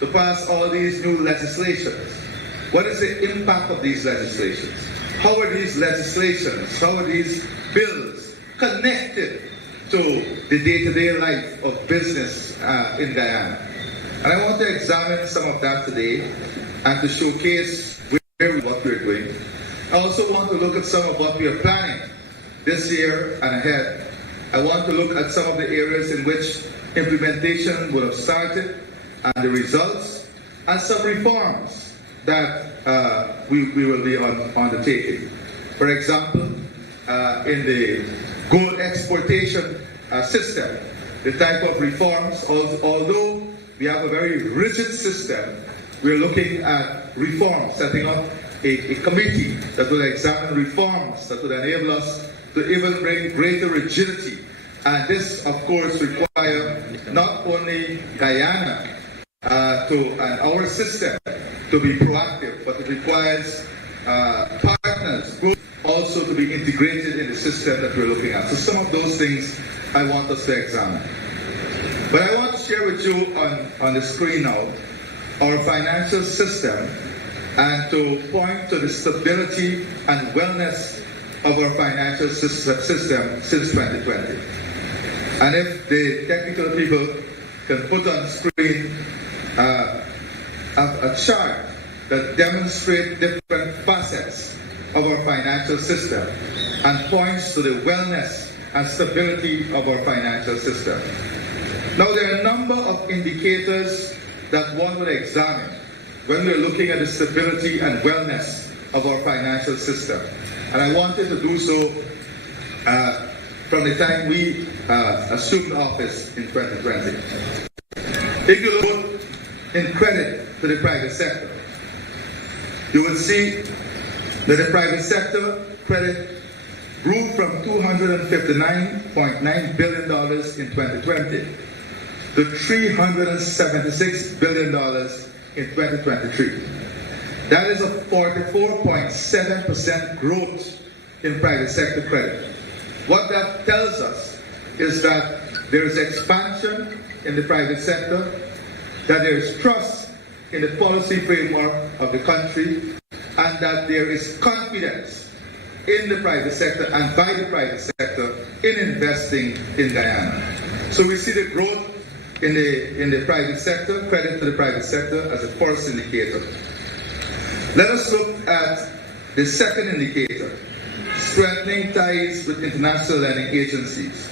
to pass all these new legislations. What is the impact of these legislations? How are these legislations, how are these bills connected to the day-to-day life of business in Guyana? And I want to examine some of that today and to showcase what we're doing. I also want to look at some of what we are planning this year and ahead. I want to look at some of the areas in which implementation would have started and the results, and some reforms that we will be undertaking. For example, in the gold exportation system, the type of reforms, although we have a very rigid system, we're looking at reforms, setting up a committee that will examine reforms that would enable us to even bring greater rigidity. And this, of course, requires not only Guyana and our system to be proactive, but it requires partners also to be integrated in the system that we're looking at. So some of those things I want us to examine. But I want to share with you on the screen now our financial system and to point to the stability and wellness of our financial system since 2020. And if the technical people can put on screen a chart that demonstrates different facets of our financial system and points to the wellness and stability of our financial system. Now, there are a number of indicators that one would examine when we're looking at the stability and wellness of our financial system. And I wanted to do so from the time we assumed office in 2020. If you look in credit to the private sector, you will see that the private sector credit grew from $259.9 billion in 2020 to $376 billion in 2023. That is a 44.7% growth in private sector credit. What that tells us is that there is expansion in the private sector, that there is trust in the policy framework of the country, and that there is confidence in the private sector and by the private sector in investing in Guyana. So we see the growth in the private sector, credit to the private sector as a first indicator. Let us look at the second indicator, strengthening ties with international lending agencies.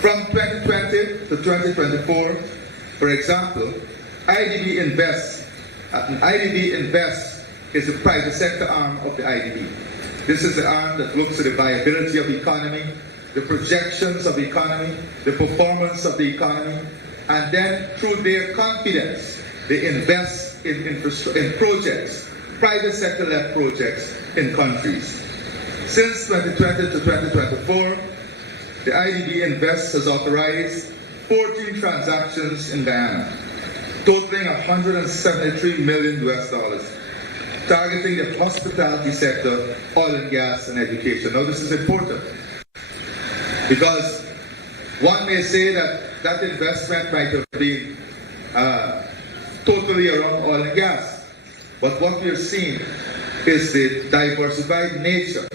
From 2020 to 2024, for example, IDB Invest is the private sector arm of the IDB. This is the arm that looks at the viability of the economy, the projections of the economy, the performance of the economy, and then through their confidence, they invest in projects, private sector-led projects in countries. Since 2020 to 2024, the IDB Invest has authorized 14 transactions in Guyana, totaling $173 million, targeting the hospitality sector, oil and gas, and education. Now, this is important because one may say that that investment might have been totally around oil and gas. But what we're seeing is the diversified nature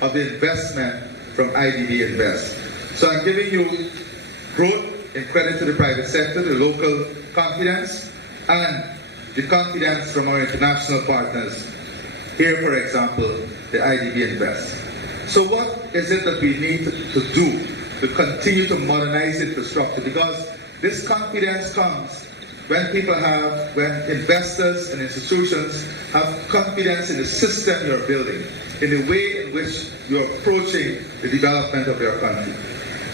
of the investment from IDB Invest. So I'm giving you growth in credit to the private sector, the local confidence, and the confidence from our international partners. Here, for example, the IDB Invest. So what is it that we need to do to continue to modernize infrastructure? Because this confidence comes when investors and institutions have confidence in the system you're building, in the way in which you're approaching the development of your country.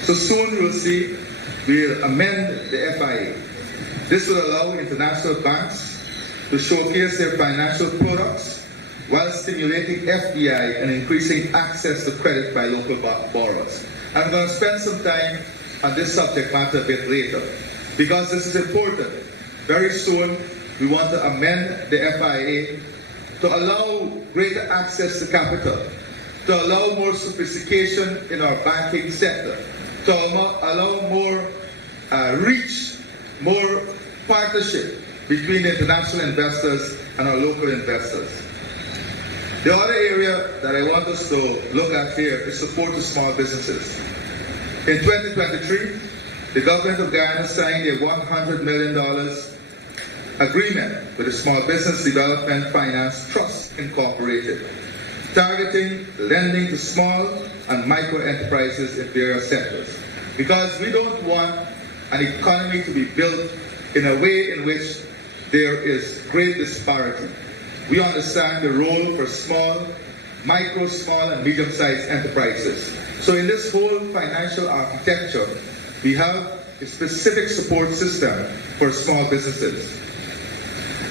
So soon you'll see we'll amend the FIA. This will allow international banks to showcase their financial products while stimulating FDI and increasing access to credit by local borrowers. I'm going to spend some time on this subject matter a bit later because this is important. Very soon, we want to amend the FIA to allow greater access to capital, to allow more sophistication in our banking sector, to allow more reach, more partnership between international investors and our local investors. The other area that I want us to look at here is support to small businesses. In 2023, the government of Guyana signed a $100 million agreement with the Small Business Development Finance Trust Incorporated, targeting lending to small and micro enterprises in various sectors. Because we don't want an economy to be built in a way in which there is great disparity. We understand the role for small, and medium-sized enterprises. So in this whole financial architecture, we have a specific support system for small businesses.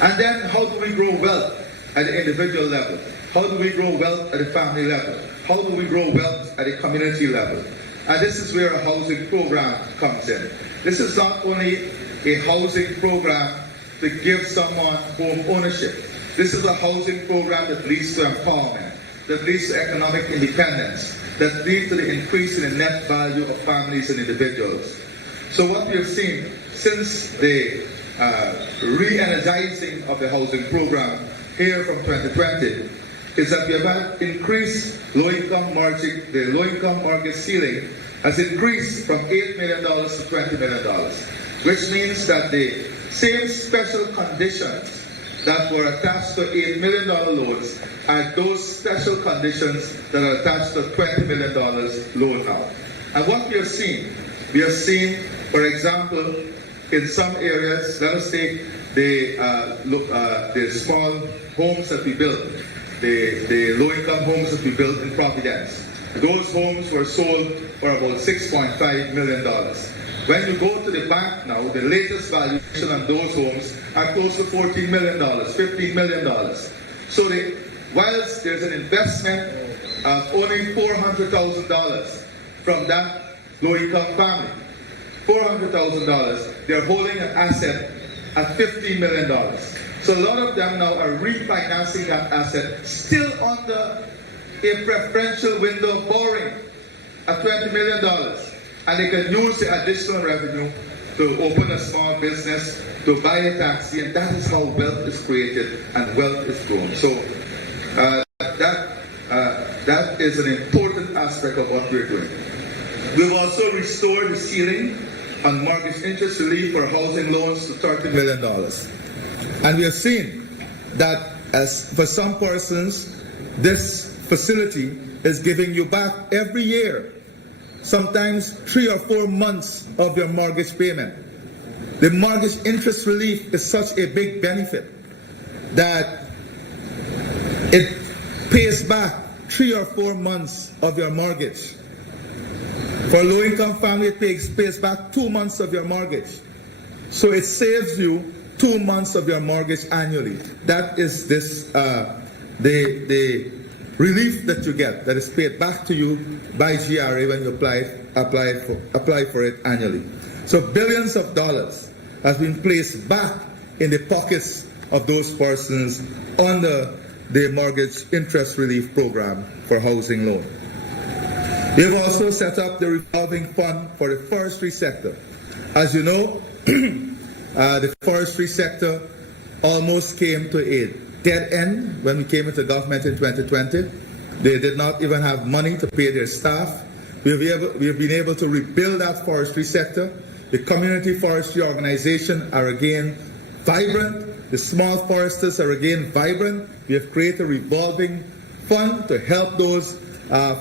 And then how do we grow wealth at the individual level? How do we grow wealth at the family level? How do we grow wealth at the community level? And this is where a housing program comes in. This is not only a housing program to give someone home ownership. This is a housing program that leads to empowerment, that leads to economic independence, that leads to the increase in the net value of families and individuals. So what we have seen since the re-energizing of the housing program here from 2020 is that we have had increased low-income mortgage. The low-income mortgage ceiling has increased from $8 million to $20 million, which means that the same special conditions that were attached to $8 million loans are those special conditions that are attached to $20 million loan now. And what we have seen, for example, in some areas, let us take the small homes that we built, the low-income homes that we built in Providence. Those homes were sold for about $6.5 million. When you go to the bank now, the latest valuation on those homes are close to $14 million, $15 million. So whilst there's an investment of only $400,000 from that low-income family, $400,000, they're holding an asset at $15 million. So a lot of them now are refinancing that asset still under a preferential window of borrowing at $20 million. And they can use the additional revenue to open a small business, to buy a taxi, and that is how wealth is created and wealth is grown. So that is an important aspect of what we're doing. We've also restored the ceiling on mortgage interest relief for housing loans to $30 million. And we have seen that as for some persons, this facility is giving you back every year, sometimes 3 or 4 months of your mortgage payment. The mortgage interest relief is such a big benefit that it pays back 3 or 4 months of your mortgage. For a low-income family, it pays back 2 months of your mortgage. So it saves you 2 months of your mortgage annually. That is the relief that you get, that is paid back to you by GRA when you apply for it annually. So billions of dollars has been placed back in the pockets of those persons under the mortgage interest relief program for housing loan. We have also set up the revolving fund for the forestry sector. As you know, the forestry sector almost came to a dead end when we came into government in 2020. They did not even have money to pay their staff. We have been able to rebuild that forestry sector. The community forestry organization are again vibrant. The small foresters are again vibrant. We have created a revolving fund to help those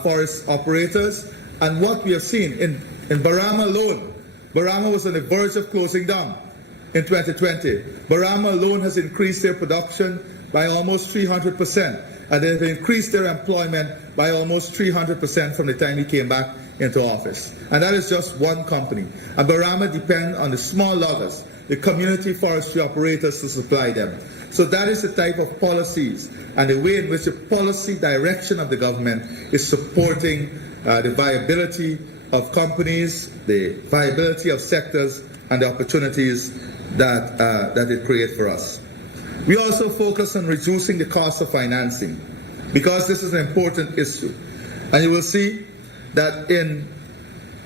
forest operators. And what we have seen in Barama alone, Barama was on the verge of closing down in 2020. Barama alone has increased their production by almost 300%. And they've increased their employment by almost 300% from the time he came back into office. And that is just one company. And Barama depends on the small loggers, the community forestry operators to supply them. So that is the type of policies and the way in which the policy direction of the government is supporting the viability of companies, the viability of sectors, and the opportunities that it creates for us. We also focus on reducing the cost of financing because this is an important issue. And you will see that in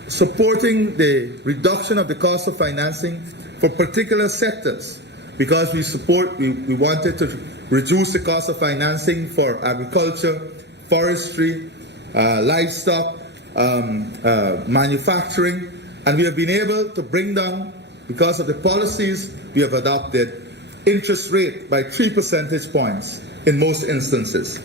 supporting the reduction of the cost of financing for particular sectors, because we wanted to reduce the cost of financing for agriculture, forestry, livestock, manufacturing, and we have been able to bring down, because of the policies we have adopted, interest rate by 3 percentage points in most instances.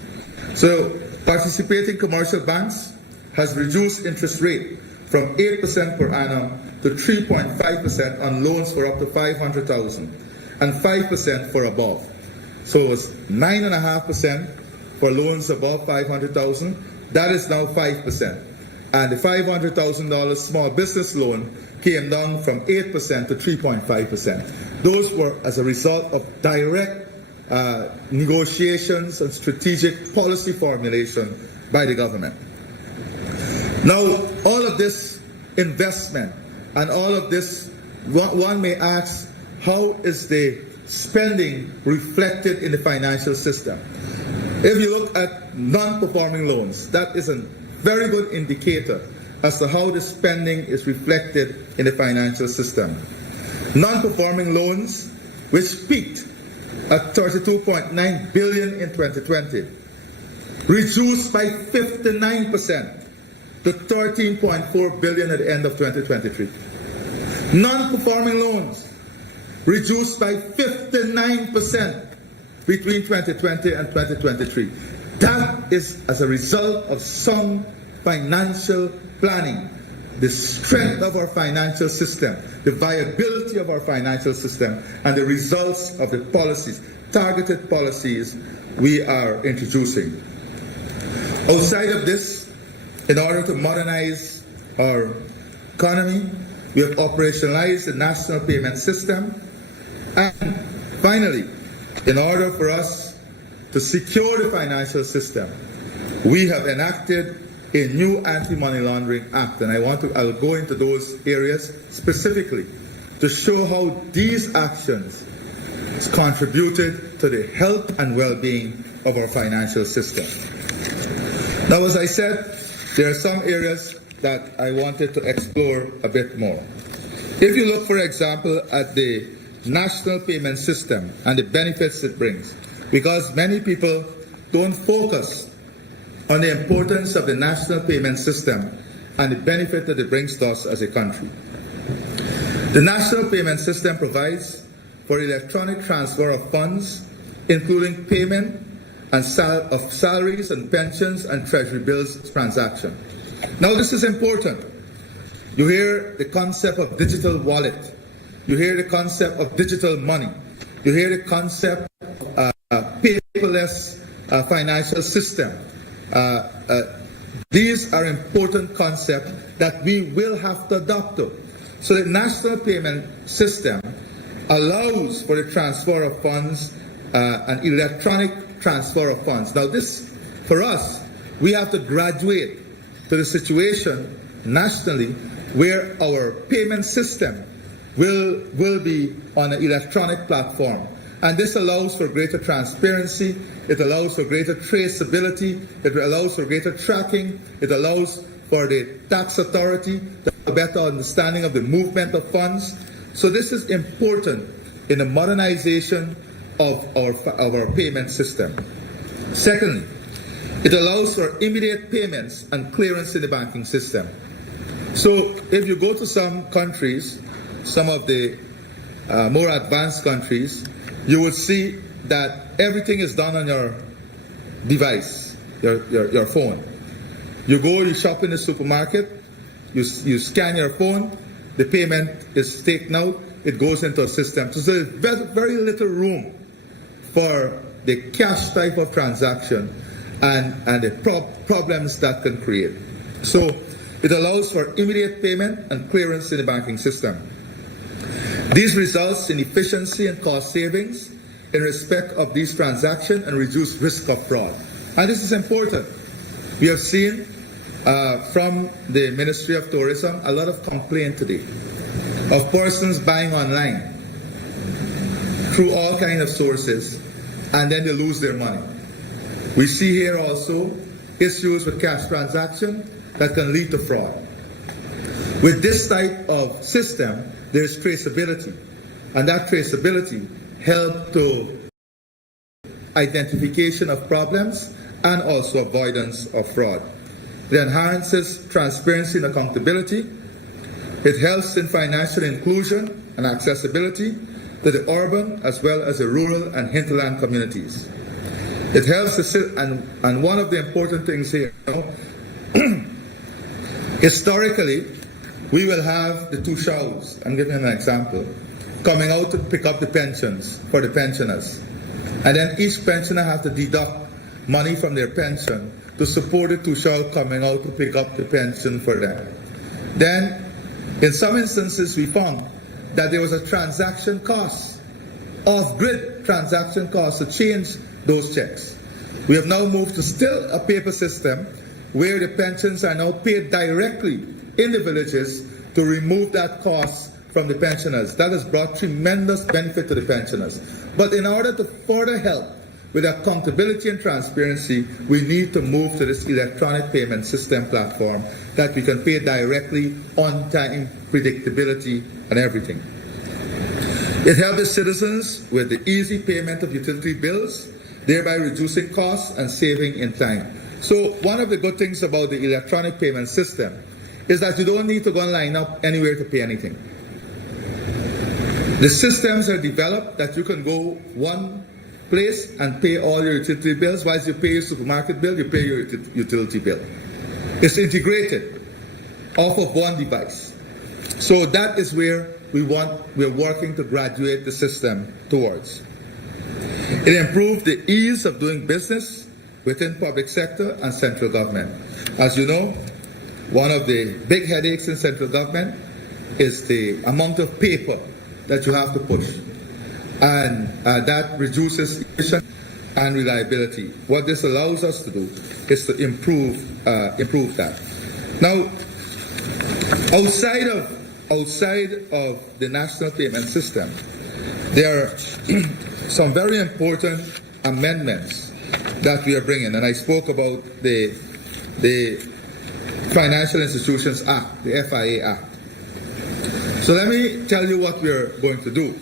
So participating commercial banks has reduced interest rate from 8% per annum to 3.5% on loans for up to 500,000 and 5% for above. So it's 9.5% for loans above 500,000. That is now 5%. And the $500,000 small business loan came down from 8% to 3.5%. Those were as a result of direct negotiations and strategic policy formulation by the government. Now, all of this investment and all of this, one may ask, how is the spending reflected in the financial system? If you look at non-performing loans, that is a very good indicator as to how the spending is reflected in the financial system. Non-performing loans, which peaked at $32.9 billion in 2020, reduced by 59% to $13.4 billion at the end of 2023. Non-performing loans reduced by 59% between 2020 and 2023. That is as a result of sound financial planning, the strength of our financial system, the viability of our financial system, and the results of the policies, targeted policies we are introducing. Outside of this, in order to modernize our economy, we have operationalized the national payment system. And finally, in order for us to secure the financial system, we have enacted a new Anti-Money Laundering Act, and I'll go into those areas specifically to show how these actions contributed to the health and well-being of our financial system. Now, as I said, there are some areas that I wanted to explore a bit more. If you look, for example, at the national payment system and the benefits it brings, because many people don't focus on the importance of the national payment system and the benefit that it brings to us as a country. The national payment system provides for electronic transfer of funds, including payment and of salaries and pensions and treasury bills transaction. Now, this is important. You hear the concept of digital wallet. You hear the concept of digital money. You hear the concept of paperless financial system. These are important concepts that we will have to adopt to. So the national payment system allows for the transfer of funds, an electronic transfer of funds. Now this, for us, we have to graduate to the situation nationally where our payment system will be on an electronic platform. And this allows for greater transparency, it allows for greater traceability, it allows for greater tracking, it allows for the tax authority to have a better understanding of the movement of funds. So this is important in the modernization of our payment system. Secondly, it allows for immediate payments and clearance in the banking system. So if you go to some countries, some of the more advanced countries, you will see that everything is done on your device, your phone. You go, you shop in the supermarket, you scan your phone, the payment is taken out, it goes into a system. So there's very little room for the cash type of transaction and the problems that can create. So it allows for immediate payment and clearance in the banking system. These results in efficiency and cost savings in respect of these transactions and reduce risk of fraud. And this is important. We have seen from the Ministry of Tourism a lot of complaint today of persons buying online through all kinds of sources and then they lose their money. We see here also issues with cash transaction that can lead to fraud. With this type of system, there's traceability, and that traceability help to identification of problems and also avoidance of fraud. It enhances transparency and accountability. It helps in financial inclusion and accessibility to the urban as well as the rural and hinterland communities. It helps and one of the important things here, historically, we will have the two showers. I'm giving an example. Coming out to pick up the pensions for the pensioners. And then each pensioner has to deduct money from their pension to support the two showers coming out to pick up the pension for them. Then, in some instances, we found that there was a transaction cost, off-grid transaction cost to change those checks. We have now moved to still a paper system where the pensions are now paid directly in the villages to remove that cost from the pensioners. That has brought tremendous benefit to the pensioners. But in order to further help with accountability and transparency, we need to move to this electronic payment system platform that we can pay directly, on time, predictability, and everything. It helps the citizens with the easy payment of utility bills, thereby reducing costs and saving in time. So one of the good things about the electronic payment system is that you don't need to go and line up anywhere to pay anything. The systems are developed that you can go one place and pay all your utility bills. Whilst you pay your supermarket bill, you pay your utility bill. It's integrated off of one device. So that is where we're working to graduate the system towards. It improved the ease of doing business within public sector and central government. As you know, one of the big headaches in central government is the amount of paper that you have to push. And that reduces efficiency and reliability. What this allows us to do is to improve that. Now, outside of the national payment system, there are some very important amendments that we are bringing, and I spoke about the Financial Institutions Act, the FIA Act. So let me tell you what we are going to do.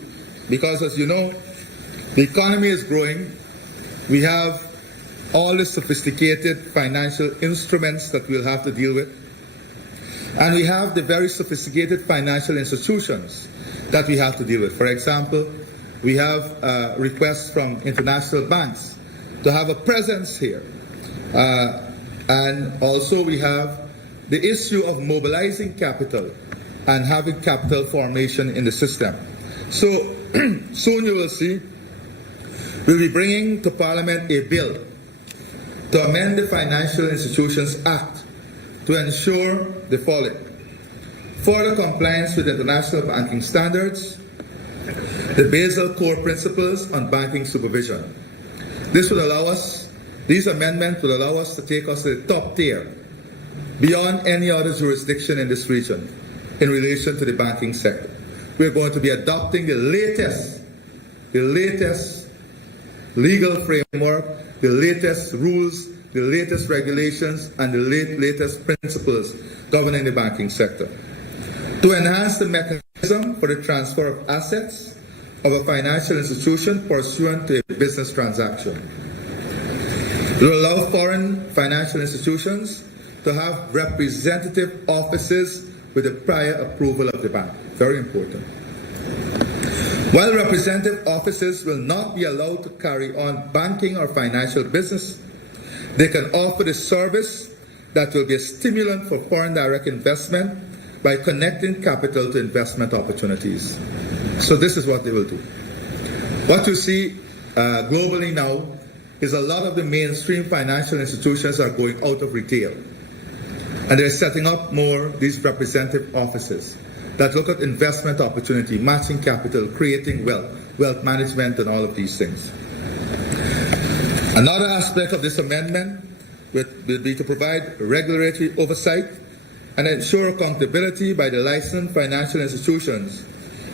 Because as you know, the economy is growing. We have all the sophisticated financial instruments that we'll have to deal with. And we have the very sophisticated financial institutions that we have to deal with. For example, we have requests from international banks to have a presence here. And also we have the issue of mobilizing capital and having capital formation in the system. So soon you will see we'll be bringing to Parliament a bill to amend the Financial Institutions Act to ensure the following: further compliance with international banking standards, the Basel core principles on banking supervision. These amendments will allow us to take us to the top tier beyond any other jurisdiction in this region in relation to the banking sector. We're going to be adopting the latest legal framework, the latest rules, the latest regulations, and the latest principles governing the banking sector. To enhance the mechanism for the transfer of assets of a financial institution pursuant to a business transaction. It will allow foreign financial institutions to have representative offices with the prior approval of the bank. Very important. While representative offices will not be allowed to carry on banking or financial business, they can offer the service that will be a stimulant for foreign direct investment by connecting capital to investment opportunities. So this is what they will do. What you see globally now is a lot of the mainstream financial institutions are going out of retail. And they're setting up more these representative offices that look at investment opportunity, matching capital, creating wealth management, and all of these things. Another aspect of this amendment will be to provide regulatory oversight and ensure accountability by the licensed financial institutions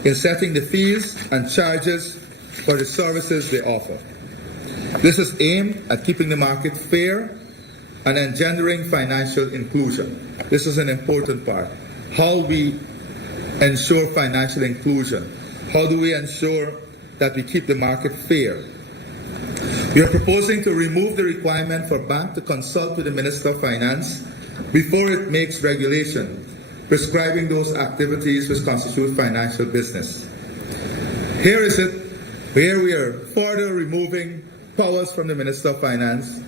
in setting the fees and charges for the services they offer. This is aimed at keeping the market fair and engendering financial inclusion. This is an important part. How we ensure financial inclusion. How do we ensure that we keep the market fair. We are proposing to remove the requirement for bank to consult with the Minister of Finance before it makes regulation prescribing those activities which constitute financial business. Here is it, where we are further removing powers from the Minister of Finance,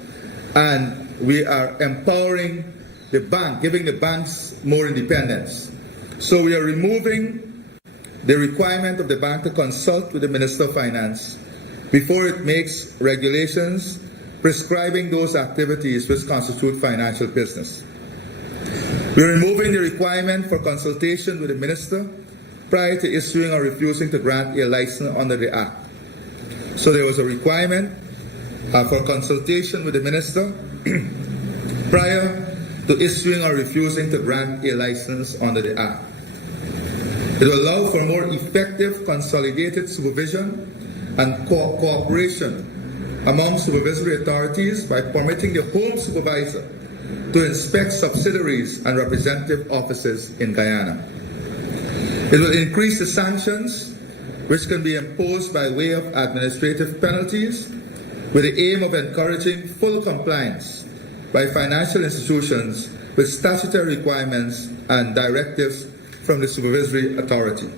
and we are empowering the bank, giving the banks more independence. So we are removing the requirement of the bank to consult with the Minister of Finance before it makes regulations prescribing those activities which constitute financial business. We are removing the requirement for consultation with the Minister prior to issuing or refusing to grant a license under the Act. So there was a requirement for consultation with the Minister prior to issuing or refusing to grant a license under the Act. It will allow for more effective consolidated supervision and cooperation among supervisory authorities by permitting the Home Supervisor to inspect subsidiaries and representative offices in Guyana. It will increase the sanctions which can be imposed by way of administrative penalties with the aim of encouraging full compliance by financial institutions with statutory requirements and directives from the supervisory authority.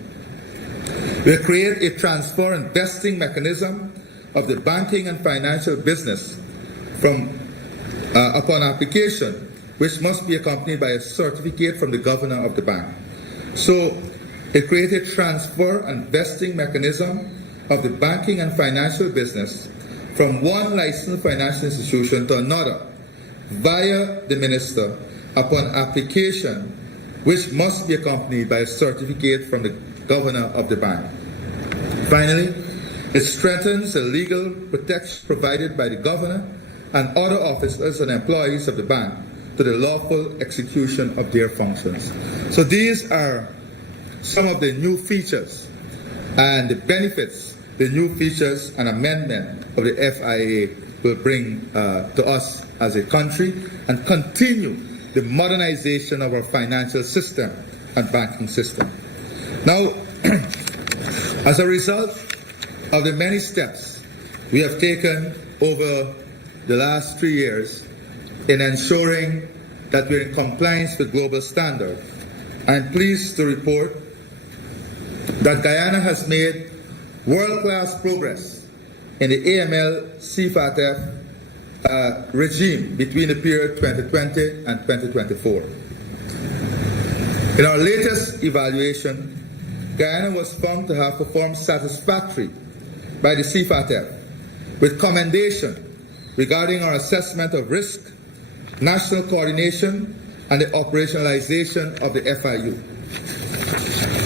We will create a transfer and vesting mechanism of the banking and financial business upon application, which must be accompanied by a certificate from the governor of the bank. So it created a transfer and vesting mechanism of the banking and financial business from one licensed financial institution to another via the minister upon application, which must be accompanied by a certificate from the governor of the bank. Finally, it strengthens the legal protection provided by the governor and other officers and employees of the bank to the lawful execution of their functions. So these are some of the new features and the benefits the new features and amendment of the FIA will bring to us as a country and continue the modernization of our financial system and banking system. Now, as a result of the many steps we have taken over the last 3 years in ensuring that we're in compliance with global standards, I'm pleased to report that Guyana has made world-class progress in the AML-CFATF regime between the period 2020 and 2024. In our latest evaluation, Guyana was found to have performed satisfactorily by the CFATF with commendation regarding our assessment of risk, national coordination, and the operationalization of the FIU.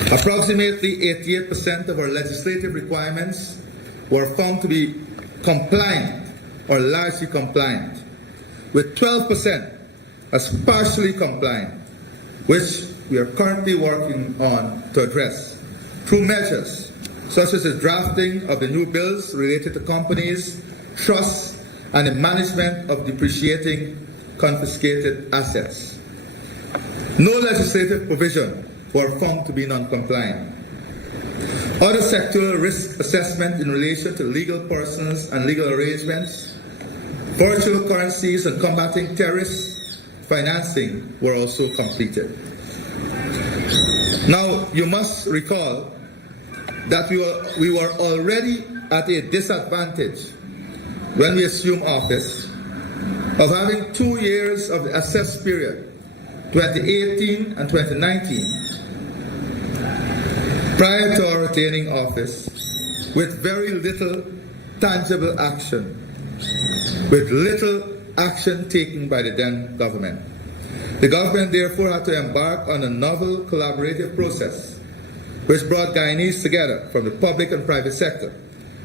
Approximately 88% of our legislative requirements were found to be compliant or largely compliant, with 12% as partially compliant, which we are currently working on to address through measures such as the drafting of the new bills related to companies, trusts, and the management of depreciating confiscated assets. No legislative provision were found to be non-compliant. Other sectoral risk assessment in relation to legal persons and legal arrangements, virtual currencies, and combating terrorist financing were also completed. Now, you must recall that we were already at a disadvantage when we assumed office of having 2 years of the assessed period, 2018 and 2019, prior to our retaining office, with very little tangible action, with little action taken by the then government. The government therefore had to embark on a novel collaborative process which brought Guyanese together from the public and private sector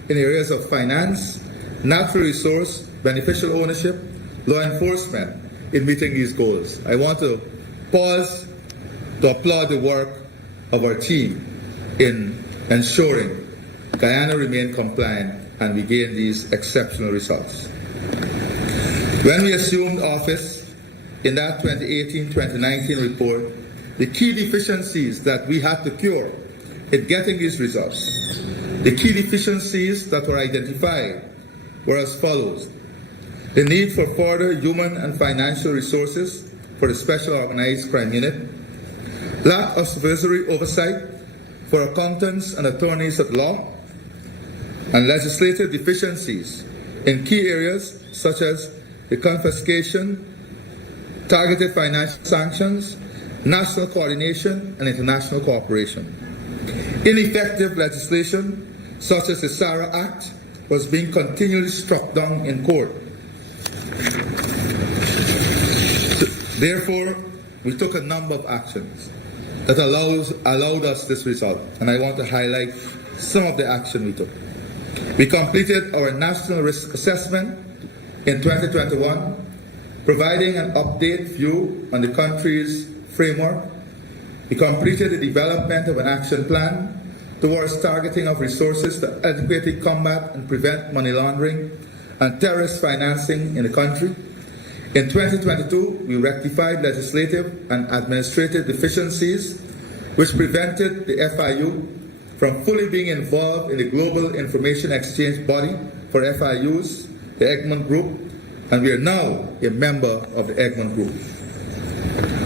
in areas of finance, natural resource, beneficial ownership, law enforcement in meeting these goals. I want to pause to applaud the work of our team in ensuring Guyana remained compliant and we gained these exceptional results. When we assumed office in that 2018-2019 report, the key deficiencies that we had to cure in getting these results The key deficiencies that were identified were as follows: the need for further human and financial resources for the Special Organized Crime Unit, lack of supervisory oversight for accountants and attorneys at law, and legislative deficiencies in key areas such as the confiscation, targeted financial sanctions, national coordination, and international cooperation. Ineffective legislation such as the SARA Act was being continually struck down in court. Therefore, we took a number of actions that allowed us this result, and I want to highlight some of the action we took. We completed our national risk assessment in 2021, providing an update view on the country's framework. We completed the development of an action plan towards targeting of resources to adequately combat and prevent money laundering and terrorist financing in the country. In 2022, we rectified legislative and administrative deficiencies which prevented the FIU from fully being involved in the Global Information Exchange Body for FIUs, the Egmont Group, and we are now a member of the Egmont Group.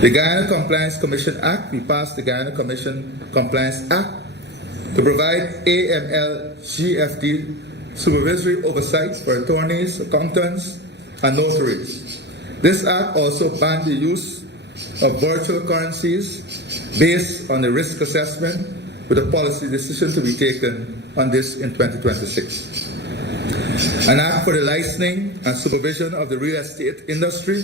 The Guyana Compliance Commission Act, we passed the Guyana Commission Compliance Act to provide AML-GFD supervisory oversight for attorneys, accountants, and notaries. This act also banned the use of virtual currencies based on the risk assessment, with a policy decision to be taken on this in 2026. An act for the licensing and supervision of the real estate industry,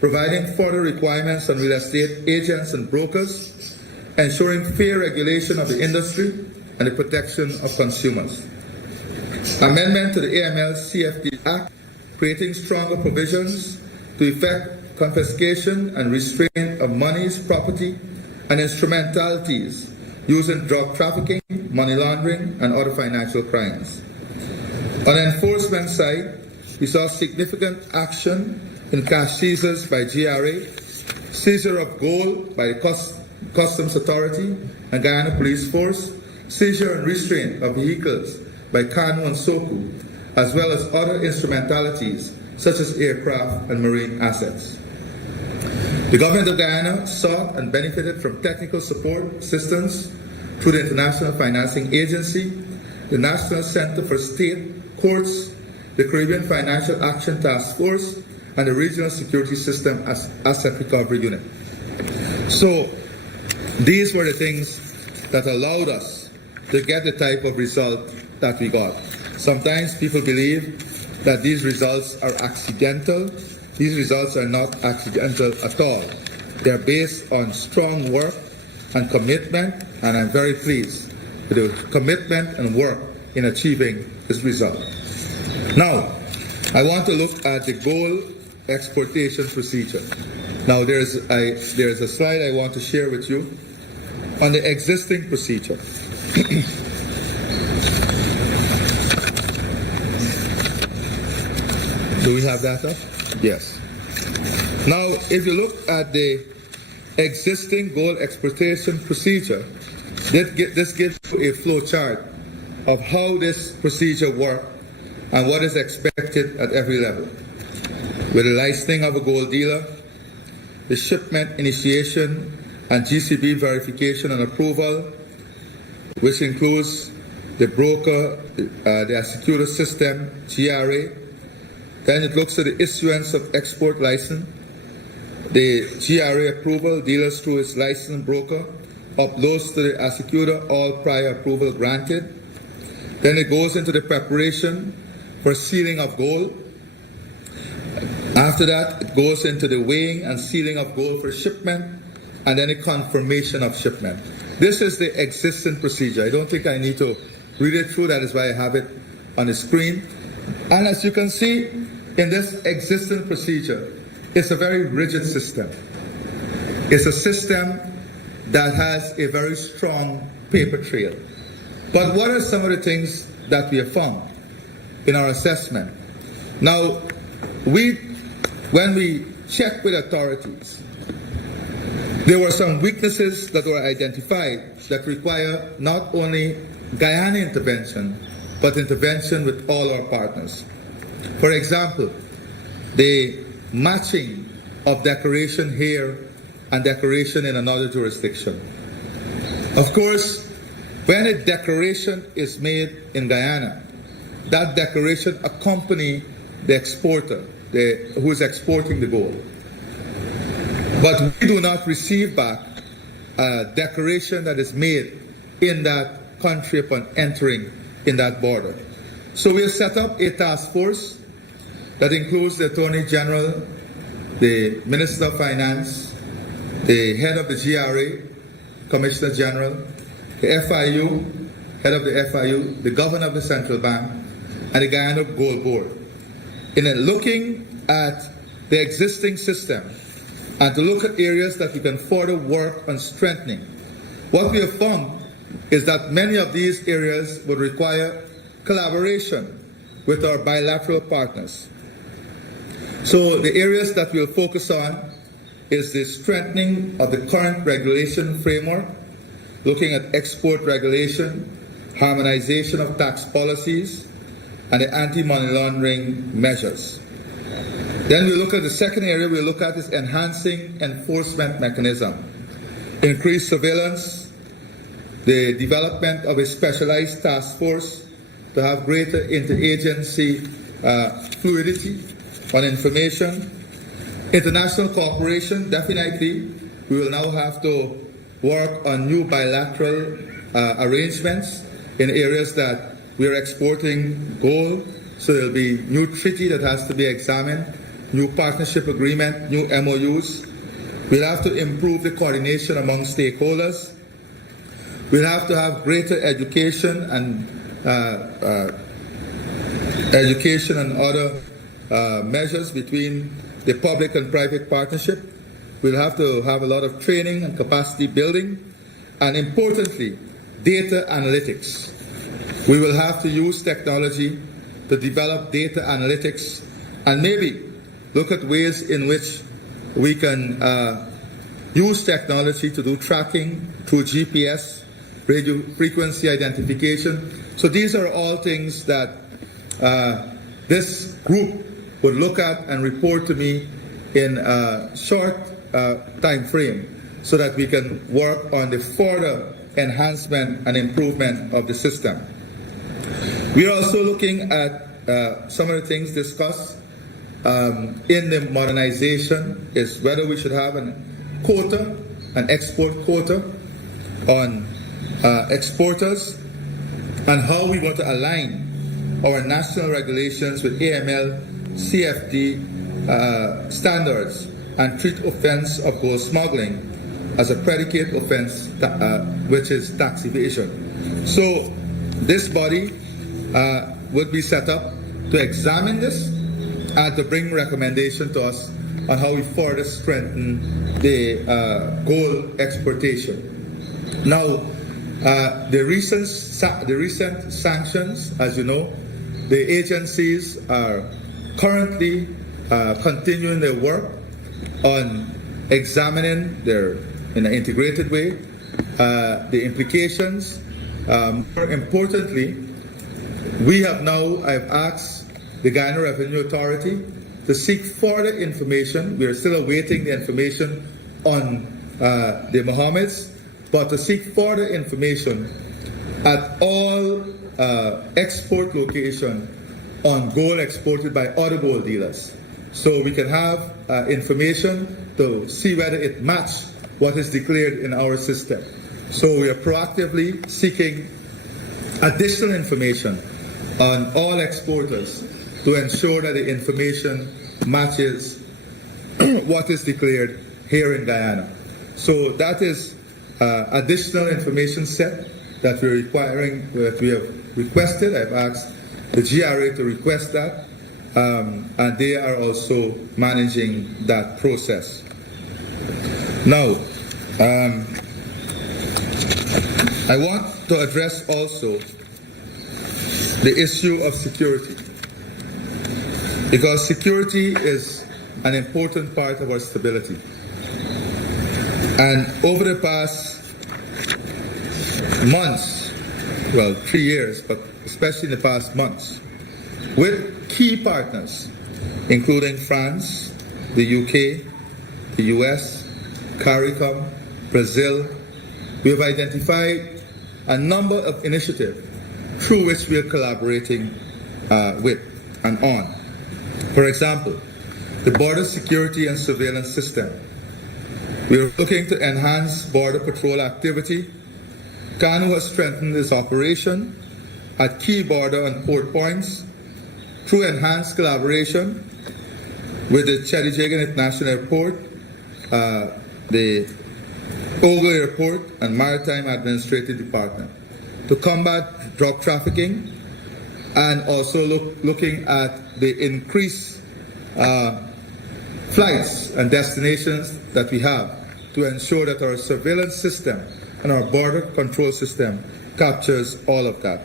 providing further requirements on real estate agents and brokers, ensuring fair regulation of the industry and the protection of consumers. Amendment to the AML-CFD Act, creating stronger provisions to effect confiscation and restraint of monies, property, and instrumentalities used in drug trafficking, money laundering, and other financial crimes. On the enforcement side, we saw significant action in cash seizures by GRA, seizure of gold by the Customs Authority and Guyana Police Force, seizure and restraint of vehicles by Kanu and Soku, as well as other instrumentalities such as aircraft and marine assets. The government of Guyana sought and benefited from technical support assistance through the International Financing Agency, the National Center for State Courts, the Caribbean Financial Action Task Force, and the Regional Security System Asset Recovery Unit. So these were the things that allowed us to get the type of result that we got. Sometimes people believe that these results are accidental. These results are not accidental at all. They are based on strong work and commitment, and I'm very pleased with the commitment and work in achieving this result. Now, I want to look at the gold exportation procedure. Now, there's a slide I want to share with you on the existing procedure. Do we have that up? Yes. Now, if you look at the existing gold exportation procedure, this gives you a flow chart of how this procedure works and what is expected at every level. With the licensing of a gold dealer, the shipment initiation and GCB verification and approval, which includes the broker, the executor system, GRA. Then it looks at the issuance of export license, the GRA approval, dealers through its licensed broker, uploads to the executor all prior approval granted. Then it goes into the preparation for sealing of gold. After that, it goes into the weighing and sealing of gold for shipment, and then a confirmation of shipment. This is the existing procedure. I don't think I need to read it through. That is why I have it on the screen. And as you can see, in this existing procedure, it's a very rigid system. It's a system that has a very strong paper trail. But what are some of the things that we have found in our assessment? Now, when we checked with authorities, there were some weaknesses that were identified that require not only Guyana intervention, but intervention with all our partners. For example, the matching of declaration here and declaration in another jurisdiction. Of course, when a declaration is made in Guyana, that declaration accompanies the exporter, who is exporting the gold. But we do not receive back a declaration that is made in that country upon entering in that border. So we have set up a task force that includes the Attorney General, the Minister of Finance, the head of the GRA, Commissioner General, the FIU, head of the FIU, the governor of the Central Bank, and the Guyana Gold Board. In looking at the existing system and to look at areas that we can further work on strengthening, what we have found is that many of these areas would require collaboration with our bilateral partners. So the areas that we'll focus on is the strengthening of the current regulation framework, looking at export regulation, harmonization of tax policies, and the anti-money laundering measures. Then we look at the second area we look at is enhancing enforcement mechanism, increased surveillance, the development of a specialized task force to have greater interagency fluidity on information, international cooperation. Definitely, we will now have to work on new bilateral arrangements in areas that we are exporting gold, so there will be new treaty that has to be examined, new partnership agreement, new MOUs. We'll have to improve the coordination among stakeholders. We'll have to have greater education and other measures between the public and private partnership. We'll have to have a lot of training and capacity building, and importantly, data analytics. We will have to use technology to develop data analytics and maybe look at ways in which we can use technology to do tracking through GPS, radio frequency identification. So these are all things that this group would look at and report to me in a short time frame so that we can work on the further enhancement and improvement of the system. We are also looking at some of the things discussed in the modernization is whether we should have an export quota on exporters and how we want to align our national regulations with AML, CFT standards and treat offense of gold smuggling as a predicate offense, which is tax evasion. So this body would be set up to examine this and to bring recommendation to us on how we further strengthen the gold exportation. Now, the recent sanctions, as you know, the agencies are currently continuing their work on examining in an integrated way the implications. More importantly, I've asked the Guyana Revenue Authority to seek further information. We are still awaiting the information on the Mohammeds, but to seek further information at all export locations on gold exported by other gold dealers. So we can have information to see whether it matches what is declared in our system. So we are proactively seeking additional information on all exporters to ensure that the information matches what is declared here in Guyana. So that is additional information set that we're requiring, that we have requested. I've asked the GRA to request that, and they are also managing that process. Now, I want to address also the issue of security, because security is an important part of our stability. And over the past months, well, 3 years, but especially in the past months, with key partners, including France, the UK, the US, CARICOM, Brazil. We have identified a number of initiatives through which we are collaborating with and on. For example, the border security and surveillance system. We are looking to enhance border patrol activity. CANU has strengthened its operation at key border and port points through enhanced collaboration with the Chedijagan International Airport, the Ogle Airport, and Maritime Administrative Department to combat drug trafficking, and also looking at the increased flights and destinations that we have to ensure that our surveillance system and our border control system captures all of that.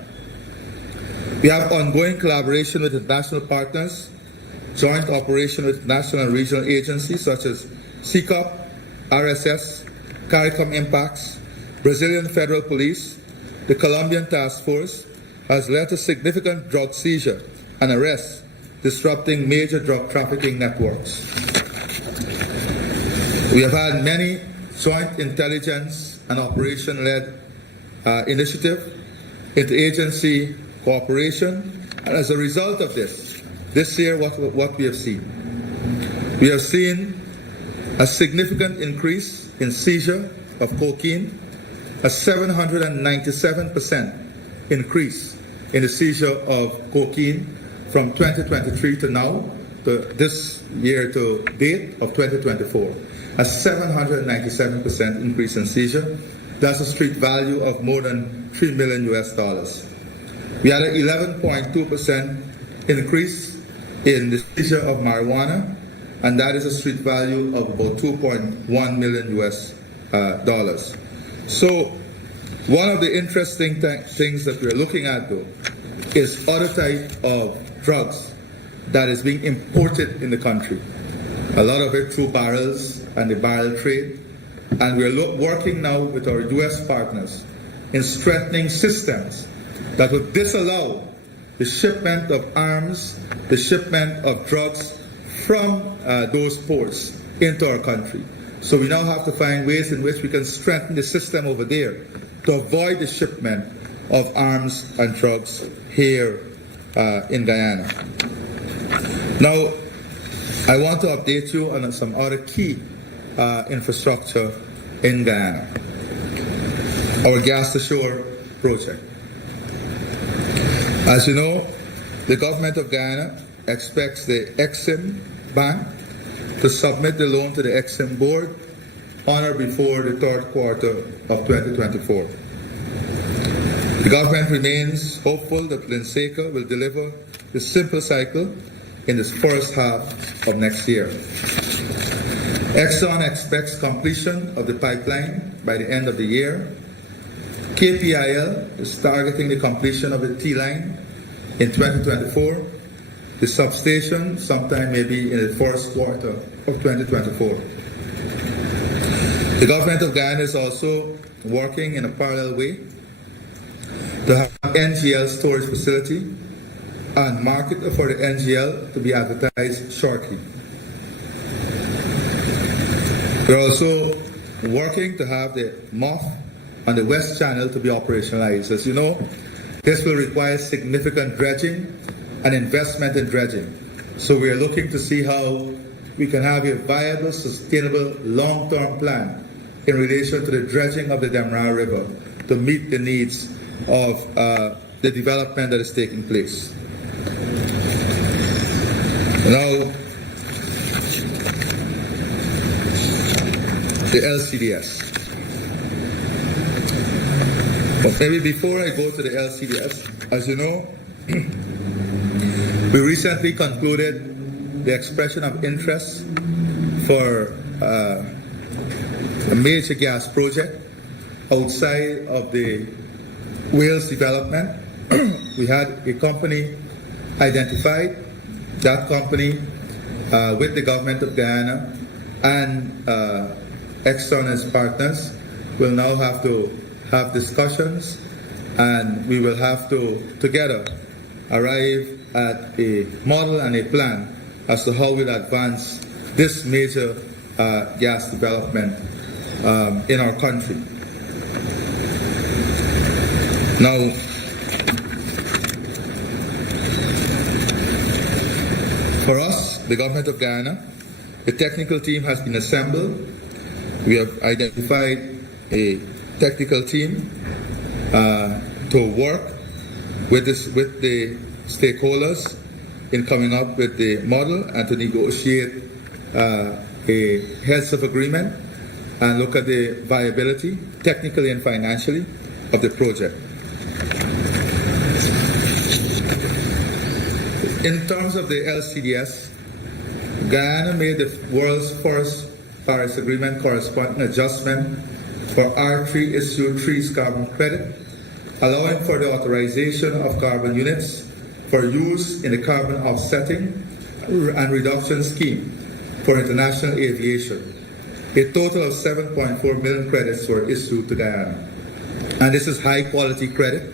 We have ongoing collaboration with international partners, joint operation with national and regional agencies such as CCOP, RSS, CARICOM Impacts, Brazilian Federal Police. The Colombian Task Force has led to significant drug seizure and arrests, disrupting major drug trafficking networks. We have had many joint intelligence and operation-led initiative, interagency cooperation, and as a result of this year what we have seen. We have seen a significant increase in seizure of cocaine, a 797% increase in the seizure of cocaine from 2023 to now, to this year to date of 2024. A 797% increase in seizure. That's a street value of more than $3 million US. We had an 11.2% increase in the seizure of marijuana, and that is a street value of about $2.1 million US. So one of the interesting things that we're looking at, though, is other type of drugs that is being imported in the country. A lot of it through barrels and the barrel trade. And we're working now with our US partners in strengthening systems that would disallow the shipment of arms, the shipment of drugs from those ports into our country. So we now have to find ways in which we can strengthen the system over there to avoid the shipment of arms and drugs here in Guyana. Now, I want to update you on some other key infrastructure in Guyana. Our gas to shore project. As you know, the government of Guyana expects the Exim Bank to submit the loan to the Exim board on or before the third quarter of 2024. The government remains hopeful that Linseca will deliver the simple cycle in the first half of next year. Exxon expects completion of the pipeline by the end of the year. KPIL is targeting the completion of the T-line in 2024. The substation sometime maybe in the first quarter of 2024. The government of Guyana is also working in a parallel way to have NGL storage facility and market for the NGL to be advertised shortly. We're also working to have the MOF on the West Channel to be operationalized. As you know, this will require significant dredging and investment in dredging. So we are looking to see how we can have a viable, sustainable, long-term plan in relation to the dredging of the Demra River to meet the needs of the development that is taking place. Now, the LCDS. But maybe before I go to the LCDS, as you know, we recently concluded the expression of interest for a major gas project outside of the Wales development. We had a company identified. That company, with the government of Guyana and Exxon as partners, will now have to have discussions and we will have to together arrive at a model and a plan as to how we'll advance this major gas development in our country. Now, for us, the government of Guyana, a technical team has been assembled. We have identified a technical team to work with the stakeholders in coming up with the model and to negotiate a heads of agreement and look at the viability, technically and financially, of the project. In terms of the LCDS, Guyana made the world's first Paris Agreement corresponding adjustment for R3 issue 3's carbon credit, allowing for the authorization of carbon units for use in the carbon offsetting and reduction scheme for international aviation. A total of 7.4 million credits were issued to Guyana. And this is high quality credit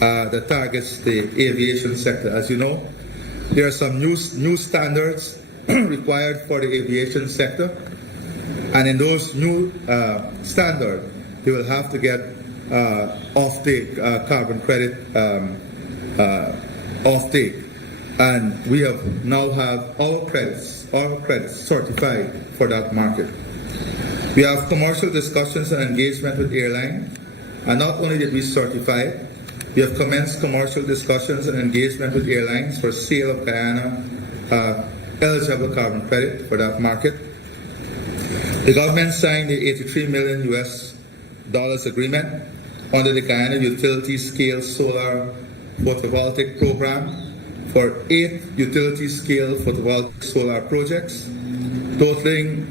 that targets the aviation sector. As you know, there are some new standards required for the aviation sector, and in those new standards, they will have to get off-take carbon credit off-take, and we have now have our credits certified for that market. We have commercial discussions and engagement with airlines, and not only did we certify it, we have commenced commercial discussions and engagement with airlines for sale of Guyana eligible carbon credit for that market. The government signed the $83 million US agreement under the Guyana Utility Scale Solar Photovoltaic Program for 8 utility scale photovoltaic solar projects, totaling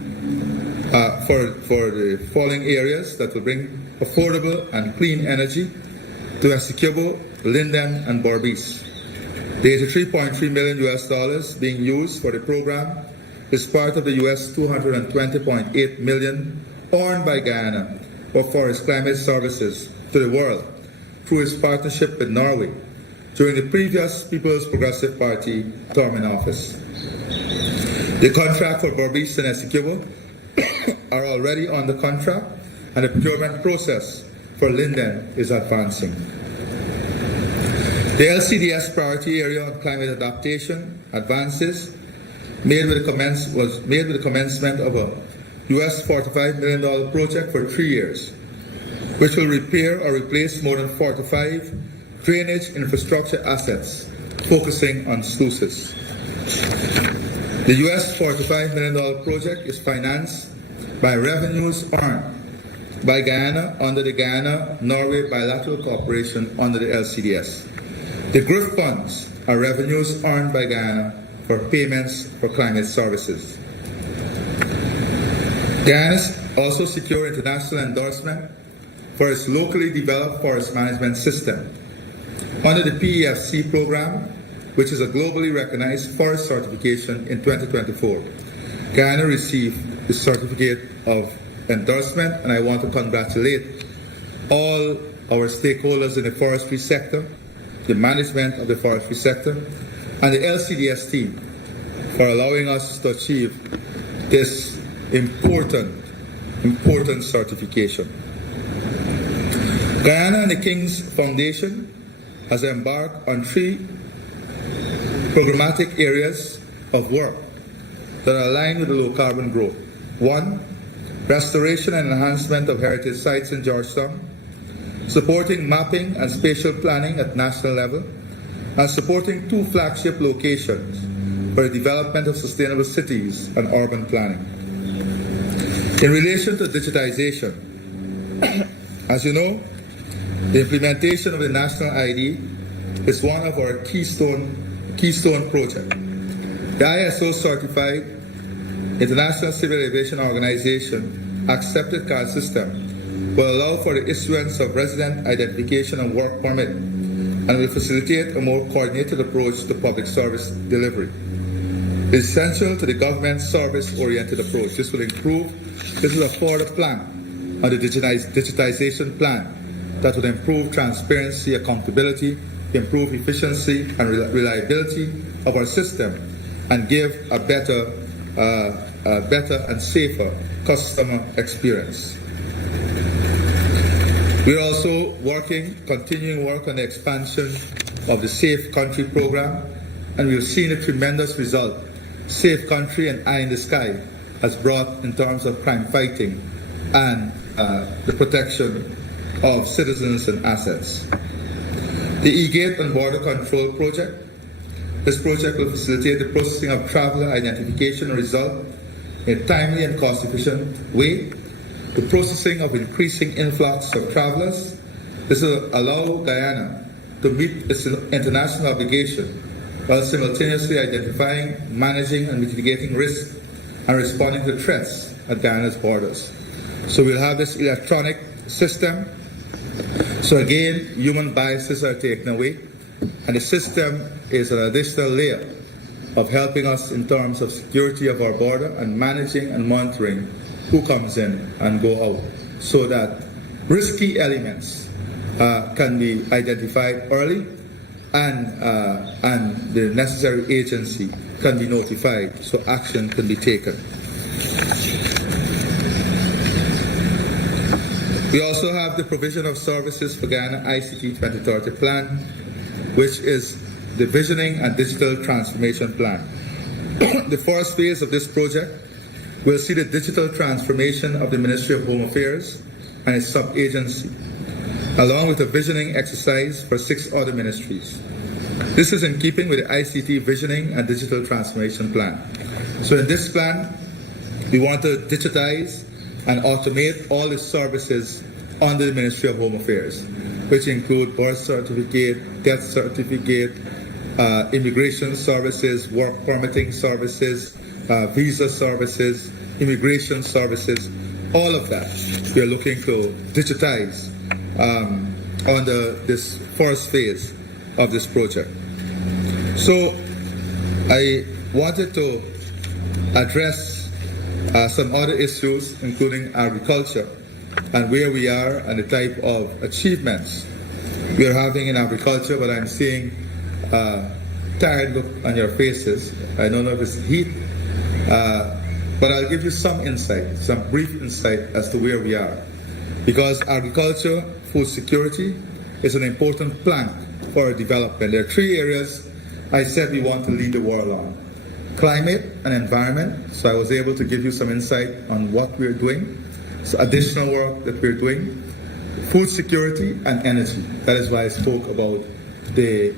for the following areas that will bring affordable and clean energy to Essequibo, Linden, and Berbice. The $83.3 million US being used for the program is part of the US $220.8 million earned by Guyana for its climate services to the world through its partnership with Norway during the previous People's Progressive Party term in office. The contract for Berbice and Essequibo are already on the contract, and the procurement process for Linden is advancing. The LCDS priority area on climate adaptation advances made with the commencement of a US $45 million project for 3 years, which will repair or replace more than 45 drainage infrastructure assets, focusing on sluices. The US $45 million project is financed by revenues earned by Guyana under the Guyana-Norway bilateral cooperation under the LCDS. The GRIF funds are revenues earned by Guyana for payments for climate services. Guyana also secured international endorsement for its locally developed forest management system. Under the PEFC program, which is a globally recognized forest certification in 2024, Guyana received the certificate of endorsement, and I want to congratulate all our stakeholders in the forestry sector, the management of the forestry sector, and the LCDS team for allowing us to achieve this important certification. Guyana and the King's Foundation has embarked on 3 programmatic areas of work that are aligned with the low carbon growth. 1, restoration and enhancement of heritage sites in Georgetown, supporting mapping and spatial planning at national level, and supporting 2 flagship locations for the development of sustainable cities and urban planning. In relation to digitization, as you know, the implementation of the national ID is one of our keystone projects. The ISO certified International Civil Aviation Organization accepted card system will allow for the issuance of resident identification and work permit, and will facilitate a more coordinated approach to public service delivery. It is essential to the government's service-oriented approach. This is a further plan on the digitization plan that would improve transparency, accountability, improve efficiency and reliability of our system, and give a better and safer customer experience. We're also continuing work on the expansion of the Safe Country program, and we've seen a tremendous result Safe Country and Eye in the Sky has brought in terms of crime fighting and the protection of citizens and assets. The E-Gate and Border Control Project. This project will facilitate the processing of traveler identification and result in a timely and cost-efficient way, the processing of increasing influx of travelers. This will allow Guyana to meet its international obligation while simultaneously identifying, managing, and mitigating risk and responding to threats at Guyana's borders. So we'll have this electronic system. So again, human biases are taken away, and the system is an additional layer of helping us in terms of security of our border and managing and monitoring who comes in and go out, so that risky elements can be identified early, and the necessary agency can be notified so action can be taken. We also have the provision of services for Guyana ICT 2030 plan, which is the visioning and digital transformation plan. The first phase of this project will see the digital transformation of the Ministry of Home Affairs and its sub-agency, along with a visioning exercise for 6 other ministries. This is in keeping with the ICT visioning and digital transformation plan. So in this plan, we want to digitize and automate all the services under the Ministry of Home Affairs, which include birth certificate, death certificate, immigration services, work permitting services, visa services, immigration services, all of that we are looking to digitize under this first phase of this project. So I wanted to address some other issues, including agriculture and where we are and the type of achievements we are having in agriculture. But I'm seeing tired look on your faces. I don't know if it's heat, but I'll give you some insight, some brief insight as to where we are. Because agriculture, food security is an important plank for our development. There are 3 areas I said we want to lead the world on: climate and environment. So I was able to give you some insight on what we're doing, so additional work that we're doing. Food security and energy. That is why I spoke about the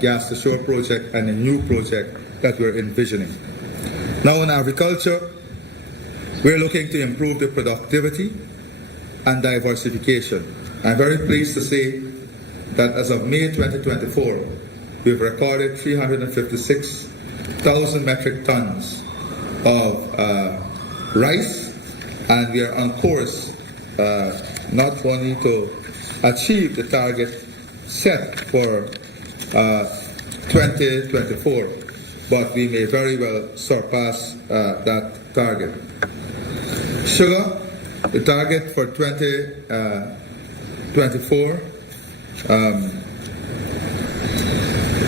gas to shore project and the new project that we're envisioning. Now in agriculture, we're looking to improve the productivity and diversification. I'm very pleased to say that as of May 2024, we've recorded 356,000 metric tons of rice, and we are on course not only to achieve the target set for 2024, but we may very well surpass that target. Sugar, the target for 2024,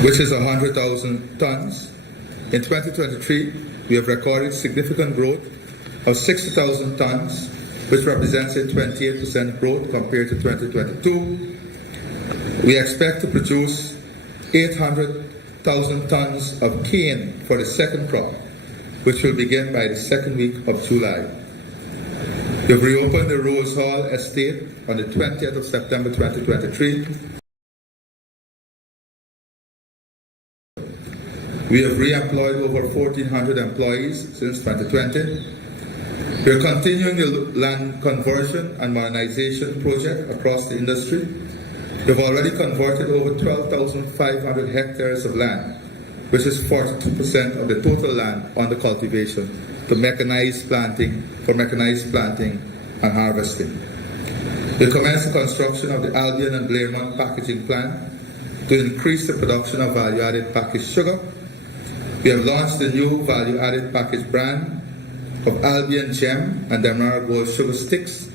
which is 100,000 tons. In 2023, we have recorded significant growth of 60,000 tons, which represents a 28% growth compared to 2022. We expect to produce 800,000 tons of cane for the second crop, which will begin by the second week of July. We have reopened the Rose Hall estate on the 20th of September 2023. We have re-employed over 1,400 employees since 2020. We are continuing the land conversion and modernization project across the industry. We have already converted over 12,500 hectares of land, which is 42% of the total land under cultivation, to mechanized planting, and harvesting. We commenced the construction of the Albion and Blairmont packaging plant to increase the production of value-added packaged sugar. We have launched the new value-added packaged brand of Albion Gem and Demerara Gold Sugar Sticks.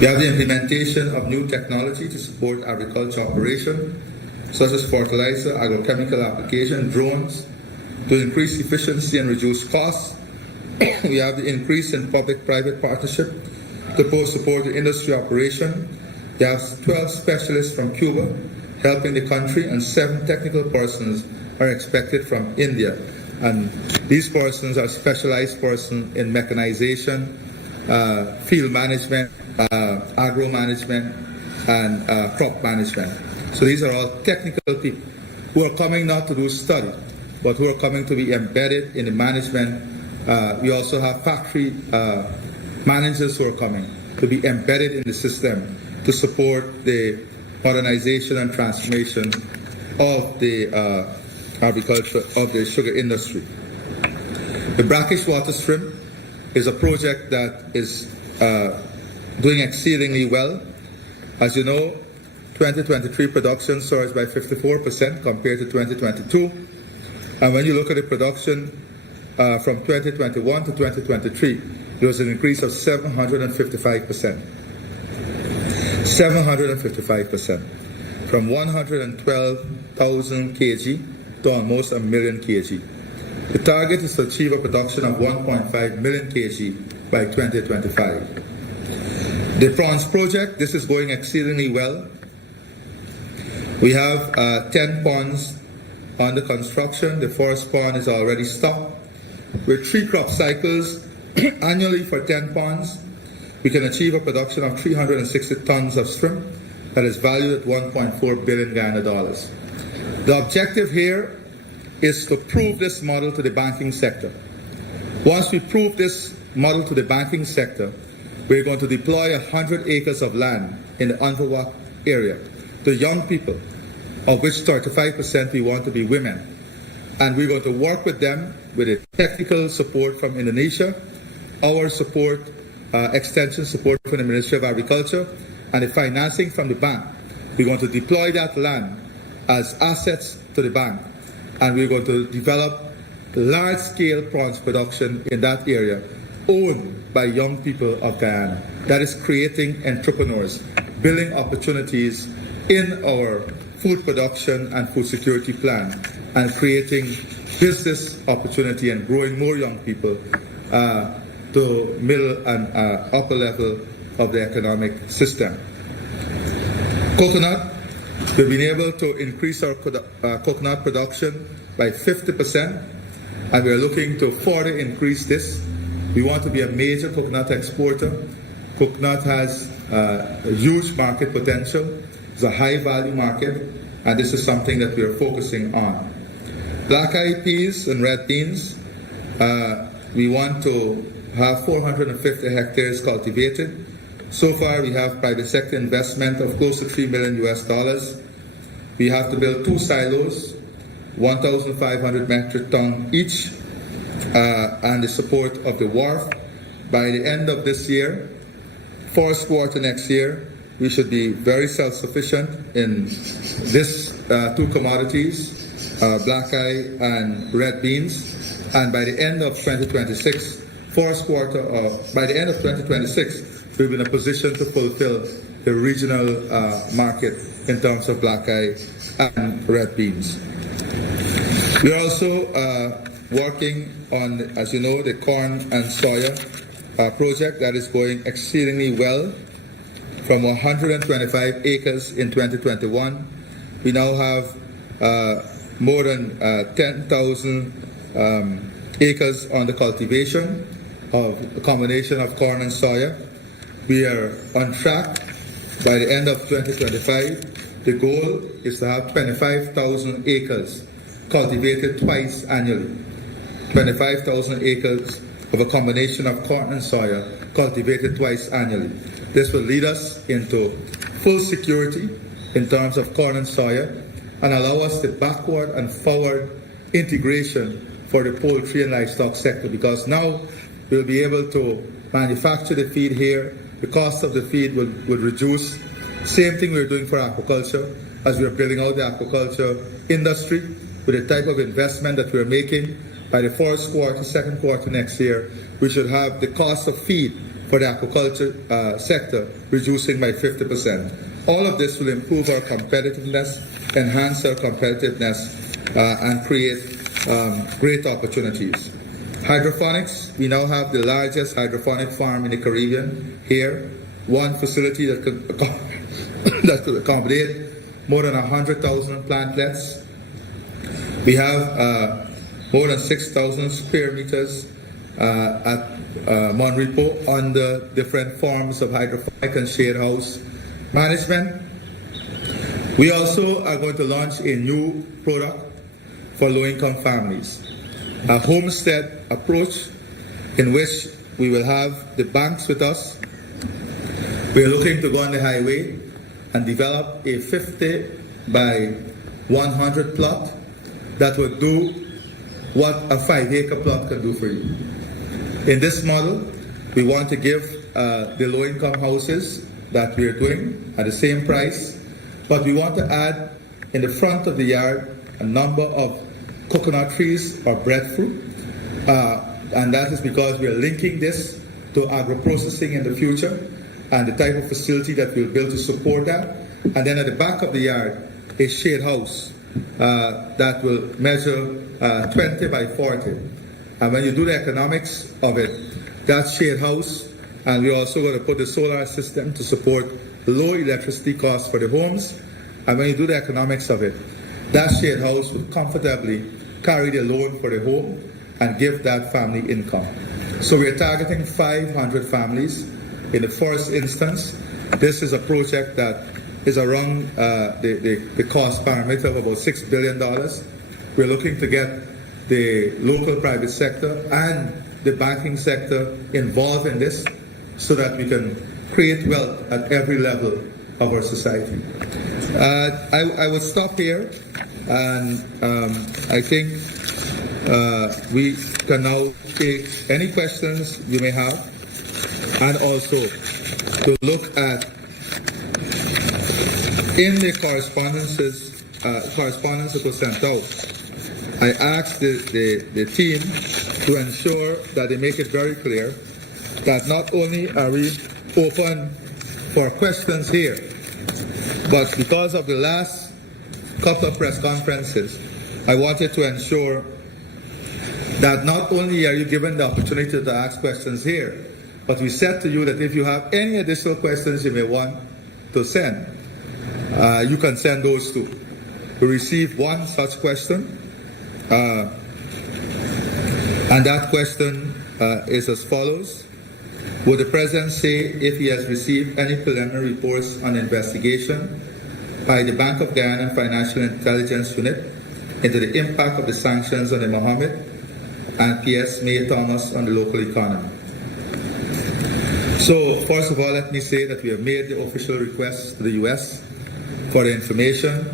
We have the implementation of new technology to support agriculture operation, such as fertilizer, agrochemical application, drones, to increase efficiency and reduce costs. We have the increase in public-private partnership to support the industry operation. We have 12 specialists from Cuba helping the country, and 7 technical persons are expected from India. And these persons are specialized persons in mechanization, field management, agro management, and crop management. So these are all technical people who are coming not to do study, but who are coming to be embedded in the management. We also have factory managers who are coming to be embedded in the system to support the modernization and transformation of the agriculture, of the sugar industry. The brackish water shrimp is a project that is doing exceedingly well. As you know, 2023 production surged by 54% compared to 2022. And when you look at the production from 2021 to 2023, there was an increase of 755%. 755%. From 112,000 kg to almost a million kg. The target is to achieve a production of 1.5 million kg by 2025. The prawns project, this is going exceedingly well. We have 10 ponds under construction. The first pond is already stocked. With 3 crop cycles annually for 10 ponds, we can achieve a production of 360 tons of shrimp that is valued at 1.4 billion Guyana dollars. The objective here is to prove this model to the banking sector. Once we prove this model to the banking sector, we're going to deploy 100 acres of land in the Anvawak area to young people, of which 35% we want to be women. And we're going to work with them with the technical support from Indonesia, our support, extension support from the Ministry of Agriculture, and the financing from the bank. We're going to deploy that land as assets to the bank, and we're going to develop large-scale prawns production in that area, owned by young people of Guyana. That is creating entrepreneurs, building opportunities in our food production and food security plan, and creating business opportunity and growing more young people to middle and upper level of the economic system. Coconut, we've been able to increase our coconut production by 50%, and we are looking to further increase this. We want to be a major coconut exporter. Coconut has a huge market potential. It's a high value market, and this is something that we are focusing on. Black-eyed peas and red beans, we want to have 450 hectares cultivated. So far, we have private sector investment of close to $3 million US. We have to build 2 silos, 1,500 metric ton each, and the support of the wharf. By the end of this year, first quarter next year, we should be very self-sufficient in this 2 commodities, black eye and red beans. And by the end of 2026, by the end of 2026, we'll be in a position to fulfill the regional market in terms of black eye and red beans. We're also working on, as you know, the corn and soya project that is going exceedingly well. From 125 acres in 2021, we now have more than 10,000 acres on the cultivation of a combination of corn and soya. We are on track. By the end of 2025, the goal is to have 25,000 acres cultivated twice annually. 25,000 acres of a combination of corn and soya cultivated twice annually. This will lead us into full security in terms of corn and soya, and allow us the backward and forward integration for the poultry and livestock sector, because now we'll be able to manufacture the feed here. The cost of the feed will reduce. Same thing we're doing for aquaculture, as we're building out the aquaculture industry with the type of investment that we're making. By the first quarter, second quarter next year, we should have the cost of feed for the aquaculture sector, reducing by 50%. All of this will improve our competitiveness, enhance our competitiveness, and create great opportunities. Hydroponics, we now have the largest hydroponic farm in the Caribbean here, one facility that could accommodate more than 100,000 plantlets. We have more than 6,000 square meters at Monrepo under different forms of hydroponic and shade house management. We also are going to launch a new product for low-income families, a homestead approach in which we will have the banks with us. We are looking to go on the highway and develop a 50 by 100 plot that would do what a 5-acre plot can do for you. In this model, we want to give the low-income houses that we are doing at the same price, but we want to add in the front of the yard a number of coconut trees or breadfruit, and that is because we are linking this to agro-processing in the future and the type of facility that we'll build to support that. And then at the back of the yard, a shade house that will measure 20 by 40. And when you do the economics of it, that shade house, and we're also going to put the solar system to support low electricity costs for the homes. And when you do the economics of it, that shade house would comfortably carry the loan for the home and give that family income. So we're targeting 500 families. In the first instance, this is a project that is around the cost parameter of about $6 billion. We're looking to get the local private sector and the banking sector involved in this so that we can create wealth at every level of our society. I will stop here, and I think we can now take any questions you may have, and also to look at in the correspondence that was sent out. I asked the team to ensure that they make it very clear that not only are we open for questions here, but because of the last couple of press conferences, I wanted to ensure that not only are you given the opportunity to ask questions here, but we said to you that if you have any additional questions you may want to send, you can send those too. We received one such question, and that question is as follows. Would the President say if he has received any preliminary reports on investigation by the Bank of Guyana Financial Intelligence Unit into the impact of the sanctions on the Mohammed and P.S. May Thomas on the local economy? So, first of all, let me say that we have made the official request to the U.S. for the information.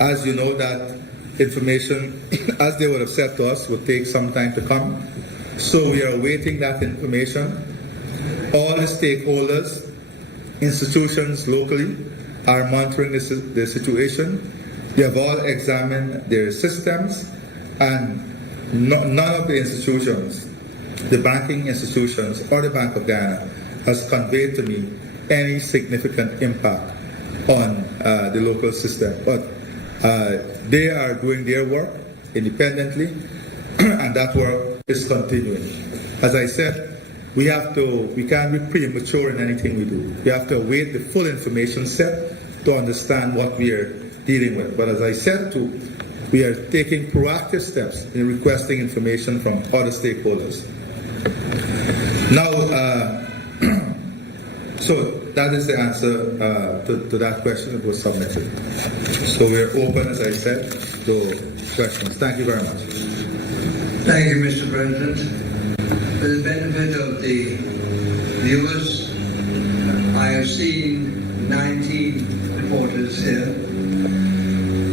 As you know, that information, as they would have said to us, would take some time to come. So we are awaiting that information. All the stakeholders, institutions locally, are monitoring the situation. They have all examined their systems, and none of the institutions, the banking institutions or the Bank of Guyana, has conveyed to me any significant impact on the local system. But they are doing their work independently, and that work is continuing. As I said, we can't be premature in anything we do. We have to await the full information set to understand what we are dealing with. But as I said too, we are taking proactive steps in requesting information from other stakeholders. Now, so that is the answer to that question that was submitted. So we're open, as I said, to questions. Thank you very much. Thank you, Mr. President. For the benefit of the viewers, I have seen 19 reporters here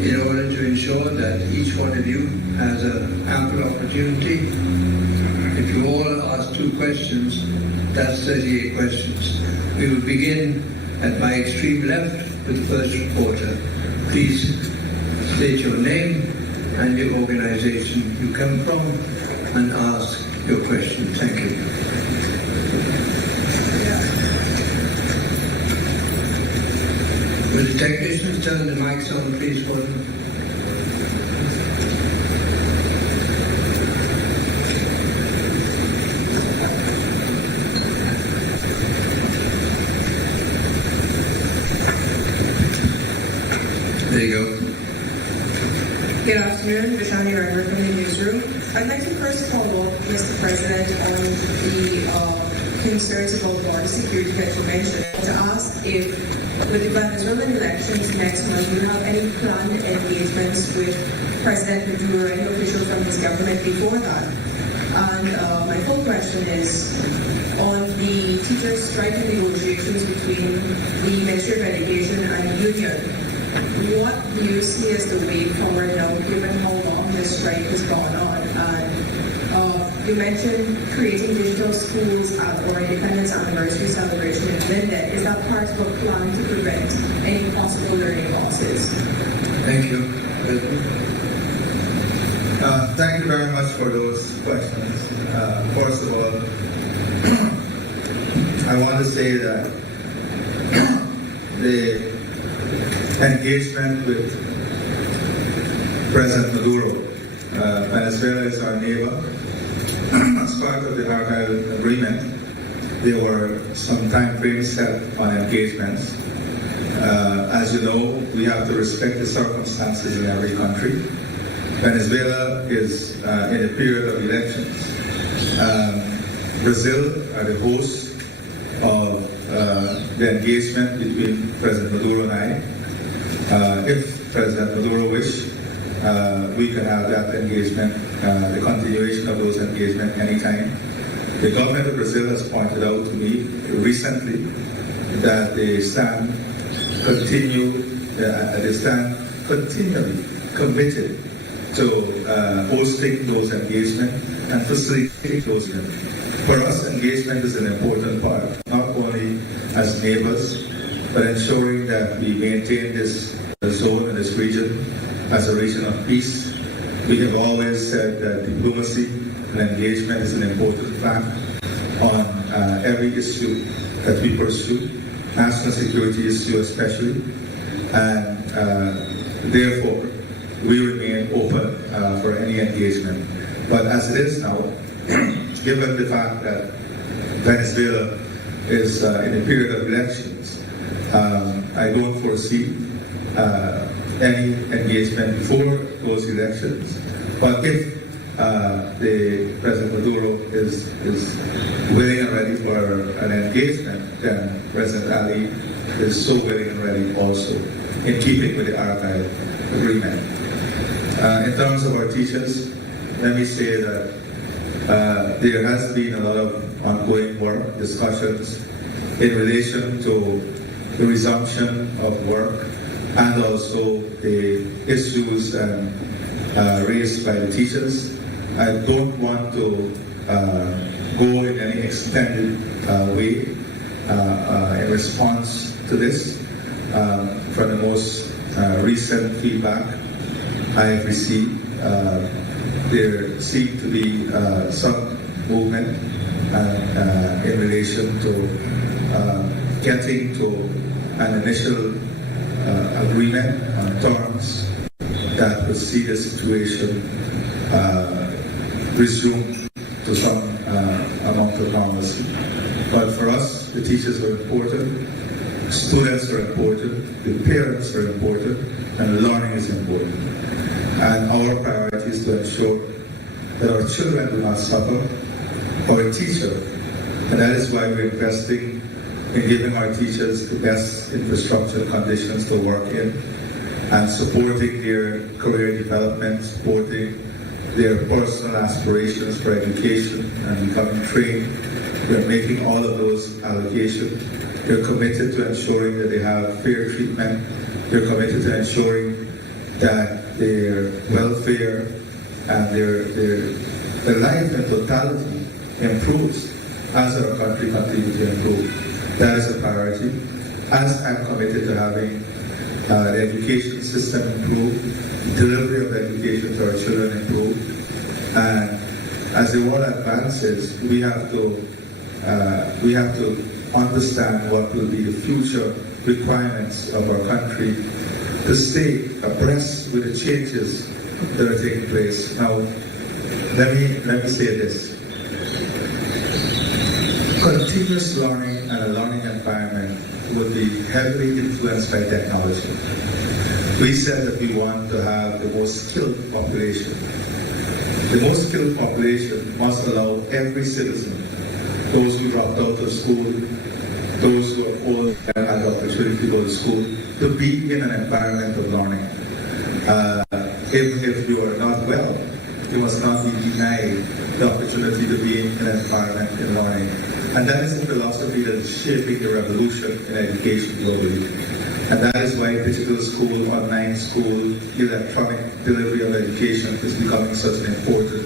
in order to ensure that each one of you has an ample opportunity. If you all ask 2 questions, that's 38 questions. We will begin at my extreme left with the first reporter. Please state your name and the organization you come from and ask your question. Thank you. The technicians turn the mics on, please, for them. There you go. Good afternoon, Vishani Raghavan from the newsroom. I'd like to first follow up, Mr. President, on the concerns about border security that you mentioned. To ask if, with the Venezuelan elections next month, do you have any planned engagements with President Maduro or any official from his government before that? And my full question is on the teachers' striking negotiations between the Ministry of Education and the union. What do you see as the way forward now, given how long this strike has gone on? And you mentioned creating digital schools at our Independence Anniversary celebration in Linda. Is that part of a plan to prevent any possible learning losses? Thank you. Thank you very much for those questions. First of all, I want to say that the engagement with President Maduro, Venezuela is our neighbor. As part of the Argyle Agreement, there were some time frames set on engagements. As you know, we have to respect the circumstances in every country. Venezuela is in a period of elections. Brazil are the hosts of the engagement between President Maduro and I. If President Maduro wishes, we can have that engagement, the continuation of those engagements anytime. The government of Brazil has pointed out to me recently that they stand continually committed to hosting those engagements and facilitating those events. For us, engagement is an important part, not only as neighbors, but ensuring that we maintain this zone and this region as a region of peace. We have always said that diplomacy and engagement is an important plank on every issue that we pursue, national security issue especially, and therefore we remain open for any engagement. But as it is now, given the fact that Venezuela is in a period of elections, I don't foresee any engagement before those elections. But if the President Maduro is willing and ready for an engagement, then President Ali is so willing and ready also, in keeping with the Argyle Agreement. In terms of our teachers, let me say that there has been a lot of ongoing work, discussions in relation to the resumption of work and also the issues raised by the teachers. I don't want to go in any extended way in response to this. From the most recent feedback I have received, there seemed to be some movement in relation to getting to an initial agreement on terms that would see the situation resume to some amount of normalcy. But for us, the teachers are important, students are important, the parents are important, and learning is important. And our priority is to ensure that our children do not suffer or a teacher. And that is why we're investing in giving our teachers the best infrastructure conditions to work in and supporting their career development, supporting their personal aspirations for education and becoming trained. We're making all of those allocations. We're committed to ensuring that they have fair treatment. We're committed to ensuring that their welfare and their life in totality improves as our country continues to improve. That is a priority. As I'm committed to having the education system improve, delivery of education to our children improve, and as the world advances, we have to understand what will be the future requirements of our country to stay abreast with the changes that are taking place. Now, let me say this. Continuous learning and a learning environment will be heavily influenced by technology. We said that we want to have the most skilled population. The most skilled population must allow every citizen, those who dropped out of school, those who are old and had the opportunity to go to school, to be in an environment of learning. If you are not well, you must not be denied the opportunity to be in an environment in learning. And that is the philosophy that is shaping the revolution in education globally. And that is why digital school, online school, electronic delivery of education is becoming such an important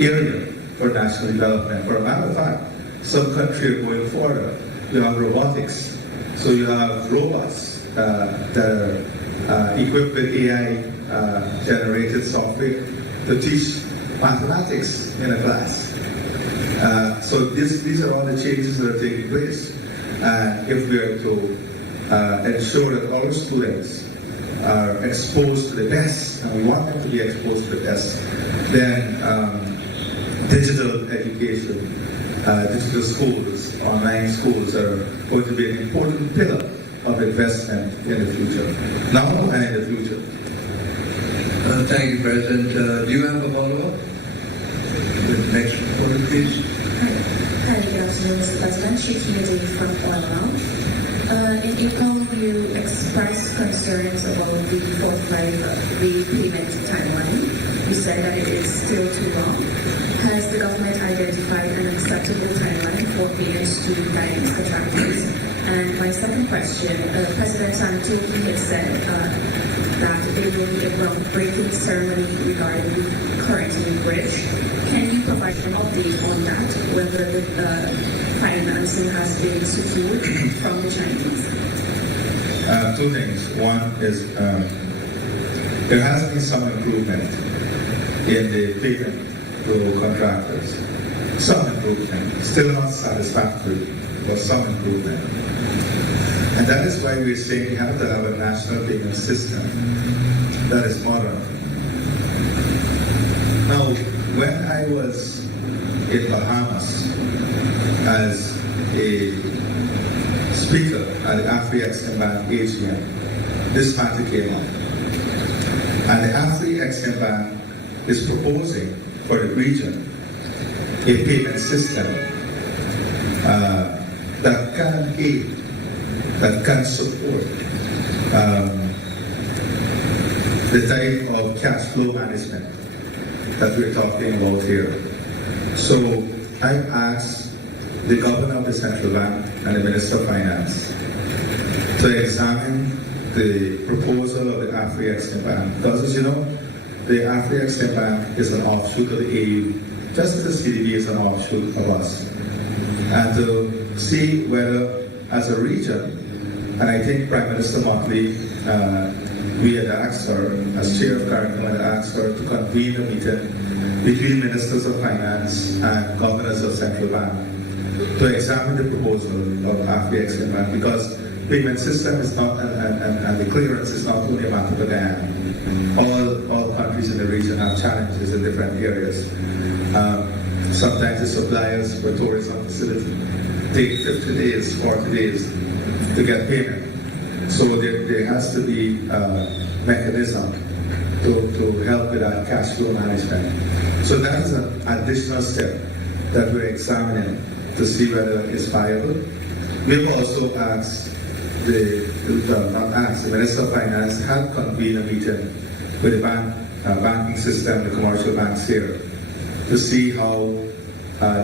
area for national development. For a matter of fact, some countries are going further. You have robotics. So you have robots that are equipped with AI generated software to teach mathematics in a class. So these are all the changes that are taking place. And if we are to ensure that our students are exposed to the best, and we want them to be exposed to the best, then digital education, digital schools, online schools are going to be an important pillar of investment in the future, now and in the future. Thank you, President. Do you have a follow-up? The next reporter, please. Hi, good afternoon, Mr. President. Shakina Day from Guyanese. In April, you expressed concerns about the forthright repayment timeline. You said that it is still too long. Has the government identified an acceptable timeline for payments to Guyanese contractors? And my second question, President Santoki has said that there will be a groundbreaking ceremony regarding the current new bridge. Can you provide an update on that, whether the financing has been secured from the Chinese? Two things. One is there has been some improvement in the payment to contractors. Some improvement, still not satisfactory, but some improvement. And that is why we're saying we have to have a national payment system that is modern. Now, when I was in Bahamas as a speaker at the Afri-Exim Bank AGM, this matter came up. And the Afri-Exim Bank is proposing for the region a payment system that can aid, that can support the type of cash flow management that we're talking about here. So I've asked the governor of the central bank and the minister of finance to examine the proposal of the Afri-Exim Bank. Because as you know, the Afri-Exim Bank is an offshoot of the AU, just as the CDB is an offshoot of us. And to see whether, as a region, and I think Prime Minister Motley, we had asked her, as chair of CARICOM, had asked her to convene a meeting between ministers of finance and governors of central bank to examine the proposal of Afri-Exim Bank, because payment system is not, and the clearance is not only a matter for Guyana. All countries in the region have challenges in different areas. Sometimes the suppliers for tourism facility take 50 days, 40 days to get payment. So there has to be a mechanism to help with that cash flow management. So that is an additional step that we're examining to see whether it's viable. We've also asked the Minister of Finance had convened a meeting with the banking system, the commercial banks here, to see how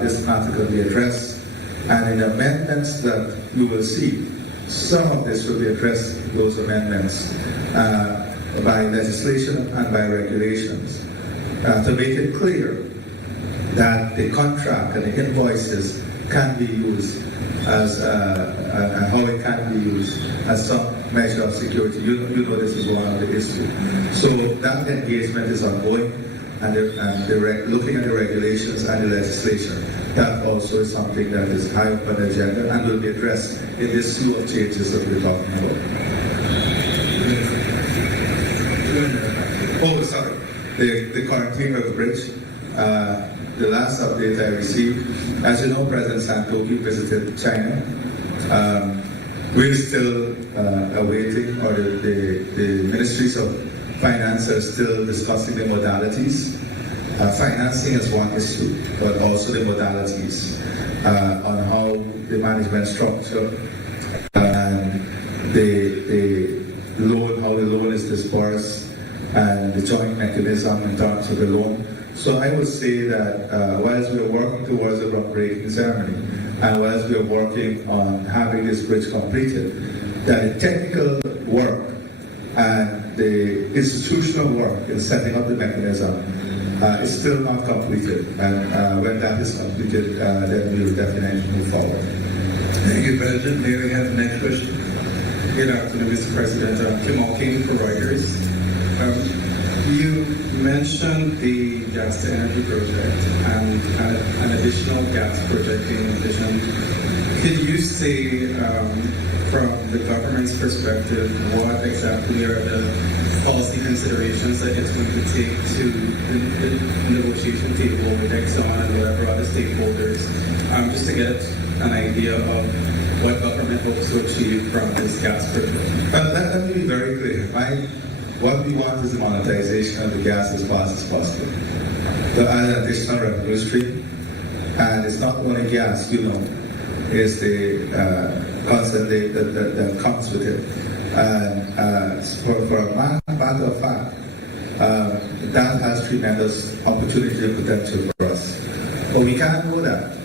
this matter can be addressed. And in the amendments that you will see, some of this will be addressed, those amendments, by legislation and by regulations, to make it clear that the contract and the invoices can be used as, and how it can be used as some measure of security. You know this is one of the issues. So that engagement is ongoing. looking at the regulations and the legislation. That also is something that is high up on the agenda and will be addressed in this slew of changes that we're talking about. Oh, sorry. The quarantine of the bridge. The last update I received, as you know, President Santoki visited China. We're still awaiting, or the ministries of finance are still discussing the modalities. Financing is one issue, but also the modalities on how the management structure and the loan, how the loan is disbursed, and the joint mechanism in terms of the loan. So I would say that whilst we are working towards the groundbreaking ceremony, and whilst we are working on having this bridge completed, that the technical work and the institutional work in setting up the mechanism is still not completed. And when that is completed, then we will definitely move forward. Thank you, President. May we have the next question? Good afternoon, Mr. President. Kim Alking for Reuters. You mentioned the gas to energy project and an additional gas project in addition. Could you say, from the government's perspective, what exactly are the policy considerations that it's going to take to the negotiation table with Exxon and whatever other stakeholders, just to get an idea of what government hopes to achieve from this gas project? Let me be very clear. What we want is the monetization of the gas as fast as possible. To add an additional revenue stream, and it's not only gas, it's the concentrate that comes with it. And for a matter of fact, that has tremendous opportunity and potential for us. But we can't know that.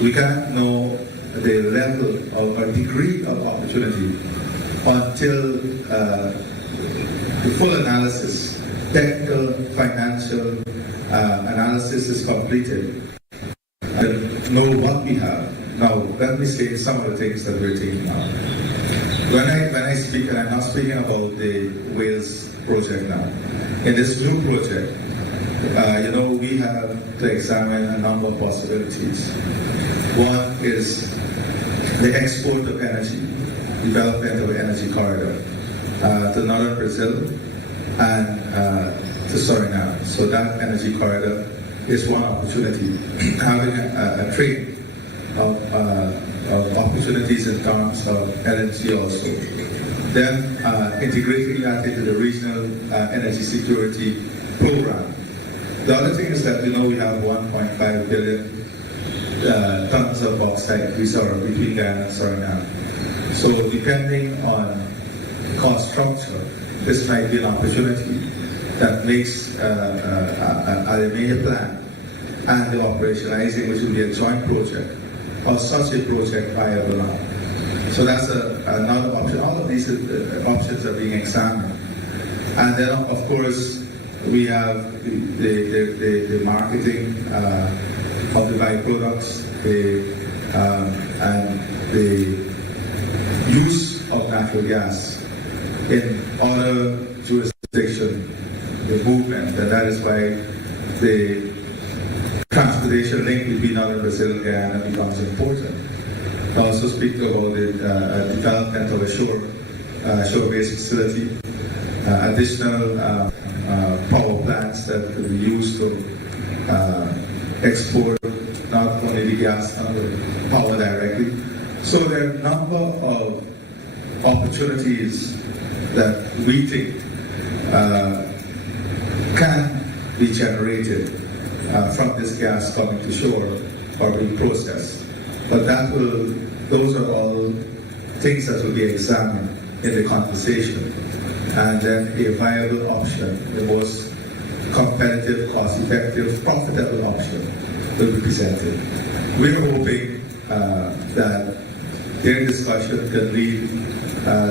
We can't know the level of or degree of opportunity until the full analysis, technical, financial analysis is completed, and know what we have. Now, let me say some of the things that we're taking on. When I speak, and I'm not speaking about the Wales project now, in this new project, we have to examine a number of possibilities. One is the export of energy, development of an energy corridor to northern Brazil and to Suriname. So that energy corridor is one opportunity. Having a trade of opportunities in terms of LNG also. Then integrating that into the regional energy security program. The other thing is that we have 1.5 billion tons of bauxite reserve between Guyana and Suriname. So depending on cost structure, this might be an opportunity that makes a major plan and the operationalizing, which will be a joint project, or such a project viable now. So that's another option. All of these options are being examined. And then, of course, we have the marketing of the byproducts, and the use of natural gas in other jurisdictions, the movement, and that is why the transportation link between northern Brazil and Guyana becomes important. I also speak about the development of a shore-based facility, additional power plants that could be used to export not only the gas and the power directly. So there are a number of opportunities that we think can be generated from this gas coming to shore or being processed. But those are all things that will be examined in the conversation. And then a viable option, the most competitive, cost-effective, profitable option will be presented. We're hoping that their discussion can lead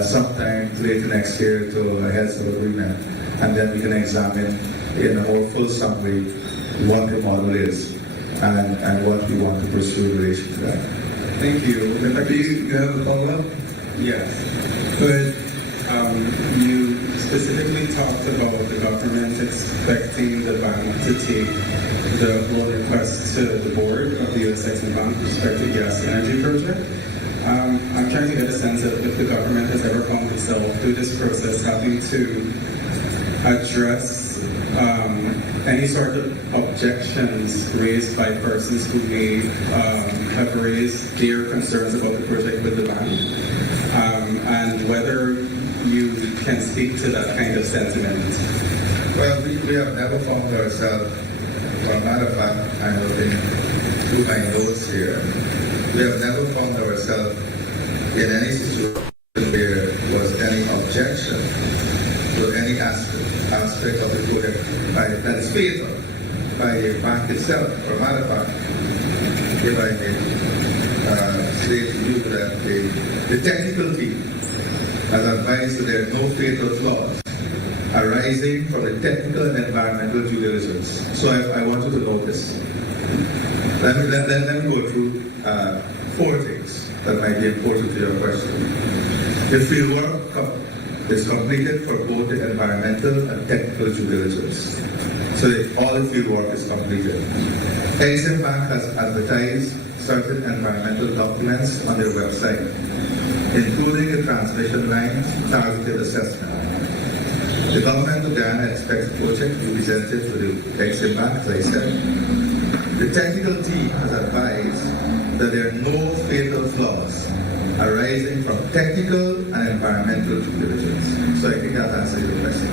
sometime later next year to a heads of agreement, and then we can examine in a more fulsome way what the model is and what we want to pursue in relation to that. Thank you. Do you have a follow-up? Yes. Go ahead. You specifically talked about the government expecting the bank to take the loan request to the board of the U.S. Exim Bank with respect to the gas energy project. I'm trying to get a sense of if the government has ever found itself through this process having to address any sort of objections raised by persons who may have raised their concerns about the project with the bank, and whether you can speak to that kind of sentiment. Well, we have never found ourselves, for a matter of fact, I'm looking through my notes here, we have never found ourselves in any situation where there was any objection to any aspect of the project that is favored by the bank itself. For a matter of fact, if I may say to you that the technical team has advised that there are no fatal flaws arising from the technical and environmental due diligence. So I want you to know this. Let me go through 4 things that might be important to your question. The fieldwork is completed for both the environmental and technical due diligence. So all the fieldwork is completed. Exim Bank has advertised certain environmental documents on their website, including the transmission line targeted assessment. The government of Guyana expects the project to be presented to the Exim Bank, as I said. The technical team has advised that there are no fatal flaws arising from technical and environmental due diligence. So I think that answers your question.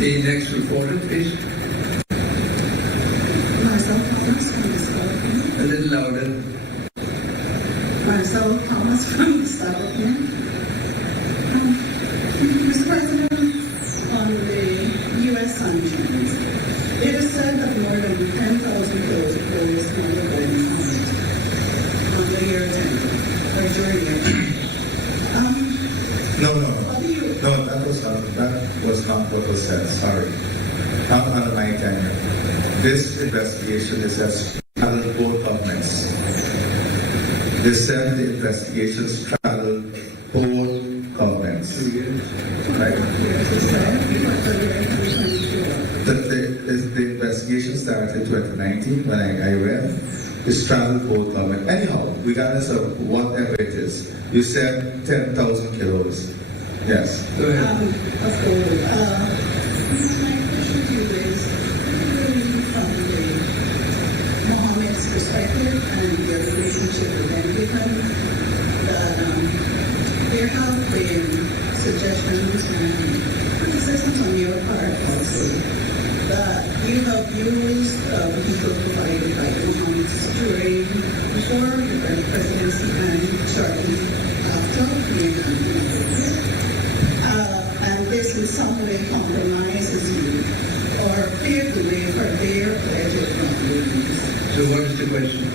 The next reporter, please. Marcel Thomas from the South. A little louder. Marcel Thomas from the South. Mr. President, on the U.S. sanctions, it is said that more than 10,000 crores of gold is smuggled by the Mohammed on the year 10 or during the year. No, that was not what was said. Sorry. Not under my tenure. This investigation is as straddled both governments. They said the investigations straddled both governments. 2 years. Right. The The investigation started in 2019 when I read. It straddled both governments. Anyhow, regardless of whatever it is, you said 10,000 kilos. Yes. Go ahead. of gold. My question to you is, from the Mohammed's perspective and your relationship with them, given that there have been suggestions and criticisms on your part also that you have used people provided by the Mohammeds during, before your presidency and shortly after the announcement. And this in some way compromises you or paved the way for their alleged wrongdoings. So what is the question?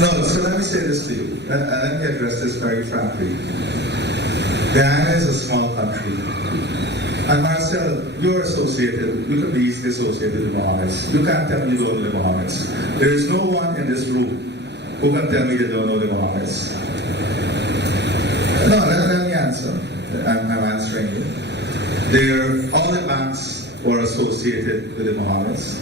No, so let me say this to you. Let me address this very frankly. Guyana is a small country. And Marcel, you're associated, you can be easily associated with the Mohammeds. You can't tell me you don't know the Mohammeds. There is no one in this room who can tell me they don't know the Mohammeds. No, let me answer. I'm answering you. All the banks were associated with the Mohammeds.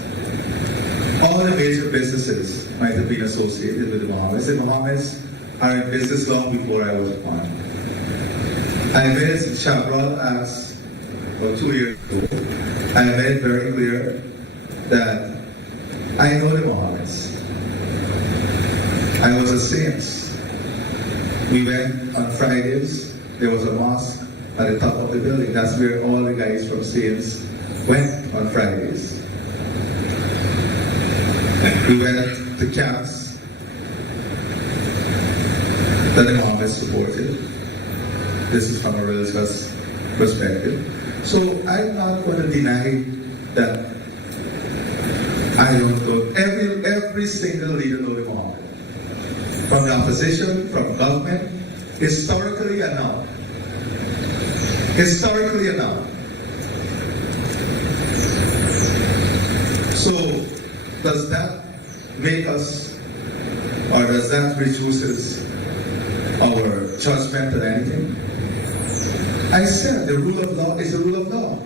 All the major businesses might have been associated with the Mohammeds. The Mohammeds are in business long before I was born. I made Chabral asked, 2 years ago, I made it very clear that I know the Mohammeds. I was a saint. We went on Fridays. There was a mosque at the top of the building. That's where all the guys from Saints went on Fridays. We went to camps that the Mohammeds supported. This is from a religious perspective. So I'm not going to deny that I don't know. Every single leader knows the Mohammed. From the opposition, from government, historically and now. Historically and now. So does that make us, or does that reduces our judgment on anything? I said the rule of law is the rule of law.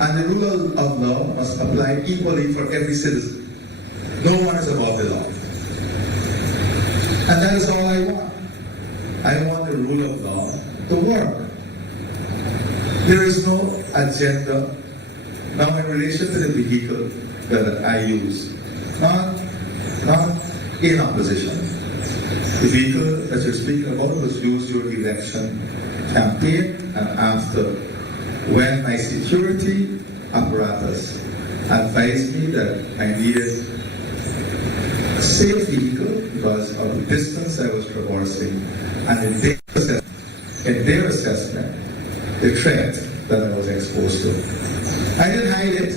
And the rule of law must apply equally for every citizen. No one is above the law. And that is all I want. I want the rule of law to work. There is no agenda. Now in relation to the vehicle that I use, not in opposition. The vehicle that you're speaking about was used during the election campaign and after, when my security apparatus advised me that I needed a safe vehicle because of the distance I was traversing and in their assessment, the threat that I was exposed to. I didn't hide it.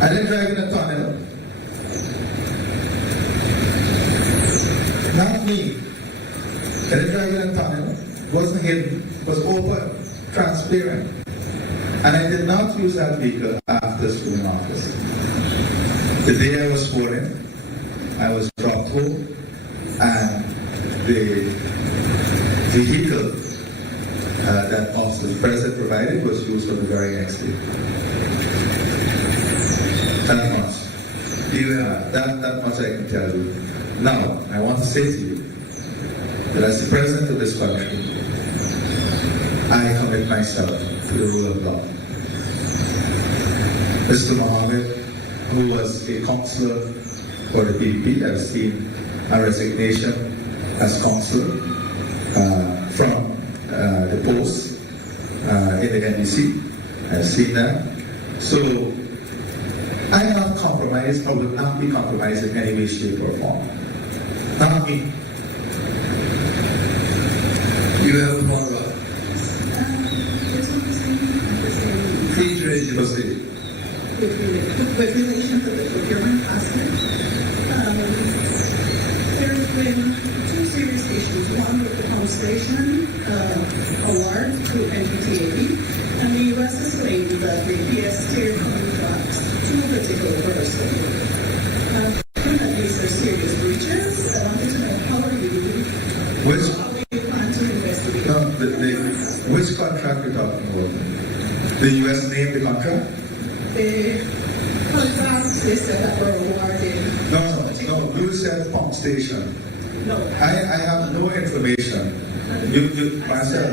I didn't drive in a tunnel. Not me. I didn't drive in a tunnel. It wasn't hidden. It was open, transparent. And I did not use that vehicle after sworn office. The day I was sworn in, I was dropped home, and the vehicle that Officer President provided was used for the very next day. That much. That much I can tell you. Now, I want to say to you that as the President of this country, I commit myself to the rule of law. Mr. Mohammed, who was a councillor for the PDP, I've seen a resignation as councillor from the post in the NDC. I've seen that. So I am not compromised. I will not be compromised in any way, shape, or form. Not me. You have a follow-up. Please raise your hand. With relation to the procurement aspect, there have been two serious issues. One with the Constellation award to NPTAB, and the U.S. has claimed that the PS tier contracts to political person. Given that these are serious breaches, I wanted to know how do you plan to investigate? No, which contract you're talking about? The U.S. named the contract? The contracts they said that were awarded. No, you said pump station. No. I have no information. Marcel,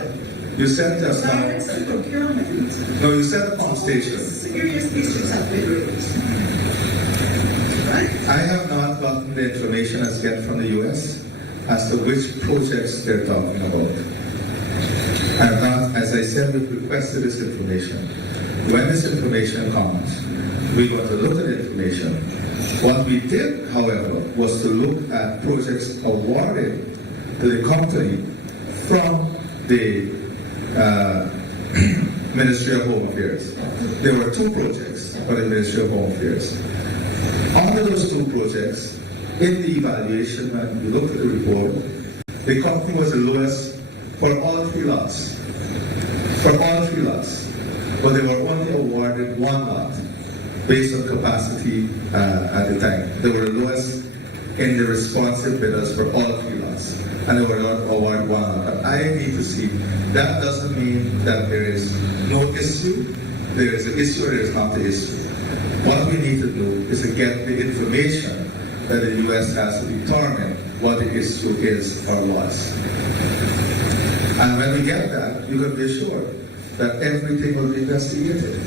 you said just now. Direct procurement. No, you said the pump station. Serious issues have been raised. Right? I have not gotten the information as yet from the U.S. as to which projects they're talking about. I have not, as I said, we've requested this information. When this information comes, we're going to look at the information. What we did, however, was to look at projects awarded to the company from the Ministry of Home Affairs. There were two projects for the Ministry of Home Affairs. Under those two projects, in the evaluation, when we looked at the report, the company was the lowest for all three lots. For all three lots. But they were only awarded one lot based on capacity at the time. They were the lowest in the responsive bidders for all three lots. And they were not awarded one lot. But I need to see, that doesn't mean that there is no issue. There is an issue or there is not the issue. What we need to do is to get the information that the U.S. has to determine what the issue is or was. And when we get that, you can be assured that everything will be investigated.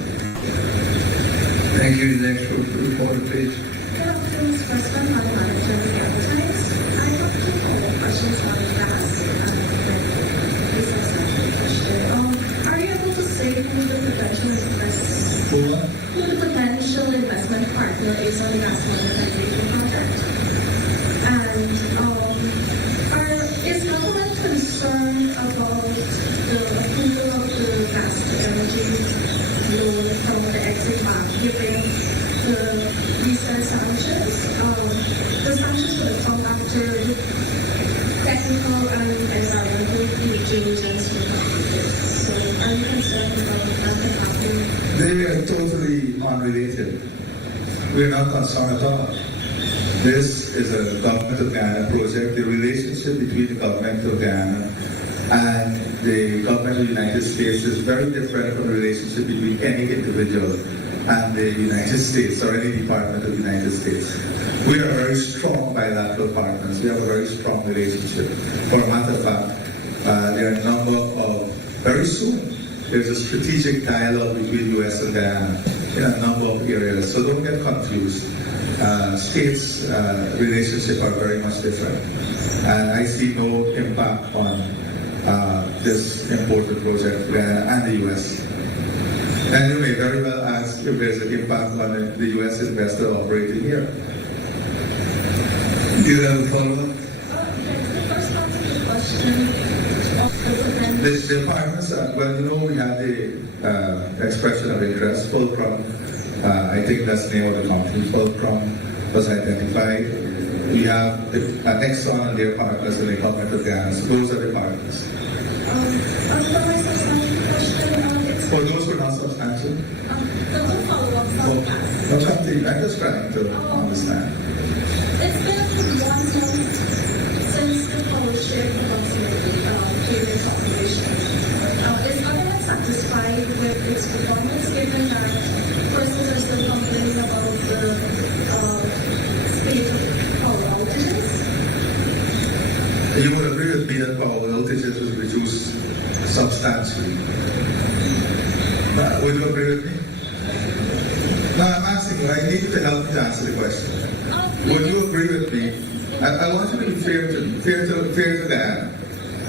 Thank you. Next reporter, please. Mr. President, my manager is advertised. I have two follow-up questions on gas business question. Are you able to say who the potential investment partner is on the gas modernization project? And is government concerned about the approval of the gas to energy loan from the Exim Bank, given the recent sanctions? The sanctions will come after the technical and environmental due diligence were completed. So are you concerned about nothing happening? They are totally unrelated. We are not concerned at all. This is a government of Guyana project. The relationship between the government of Guyana and the government of the United States is very different from the relationship between any individual and the United States or any department of the United States. We are very strong bilateral partners. We have a very strong relationship. For a matter of fact, there are a number of, very soon, there's a strategic dialogue between U.S. and Guyana in a number of areas. So don't get confused. States' relationship are very much different. And I see no impact on this important project for Guyana and the U.S. And you may very well ask if there's an impact on the U.S. investor operating here. Do you have a follow-up? The first part of the question of the The partners, well, you know, we had the expression of interest, Fulcrum. I think that's the name of the company. Fulcrum was identified. We have Exxon and their partners and the government of Guyana. So those are the partners. For those who are not substantial? The follow-up from that. No, something. I'm just trying to understand. It's been 1 month since the fellowship approximately came into operation. Is government satisfied with its performance given that persons are still complaining about the state of power outages? You would agree with me that power outages was reduced substantially. Would you agree with me? No, I'm asking you. I need you to help me to answer the question. Would you agree with me? I want you to be fair to Guyana.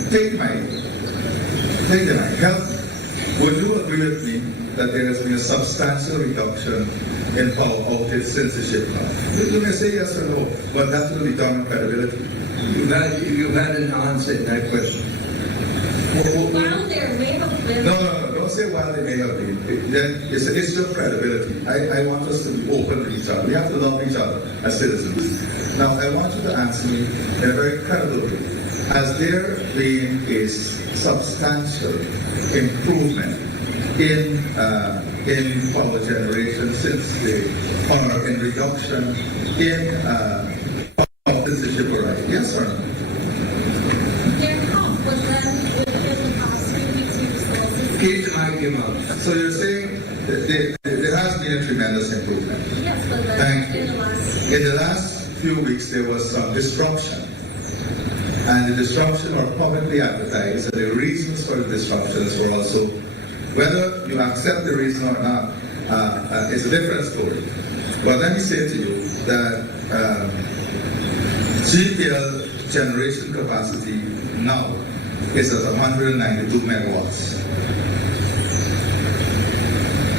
Take the mic. Help me. Would you agree with me that there has been a substantial reduction in power outage since the ship left? You may say yes or no, but that will determine credibility. You've had an answer in that question. While there may have been... No. Don't say while they may have been. It's an issue of credibility. I want us to be open to each other. We have to love each other as citizens. Now, I want you to answer me in a very credible way. Has there been a substantial improvement in power generation or in reduction in power since the ship arrived? Yes or no? There have, but then in the past few weeks we've also... Keep the mic in your mouth. So you're saying that there has been a tremendous improvement? Yes, but then Thank you. in In the last few weeks, there was some disruption. And the disruption were publicly advertised, and the reasons for the disruptions were also, whether you accept the reason or not, is a different story. But let me say to you that GPL generation capacity now is at 192 megawatts.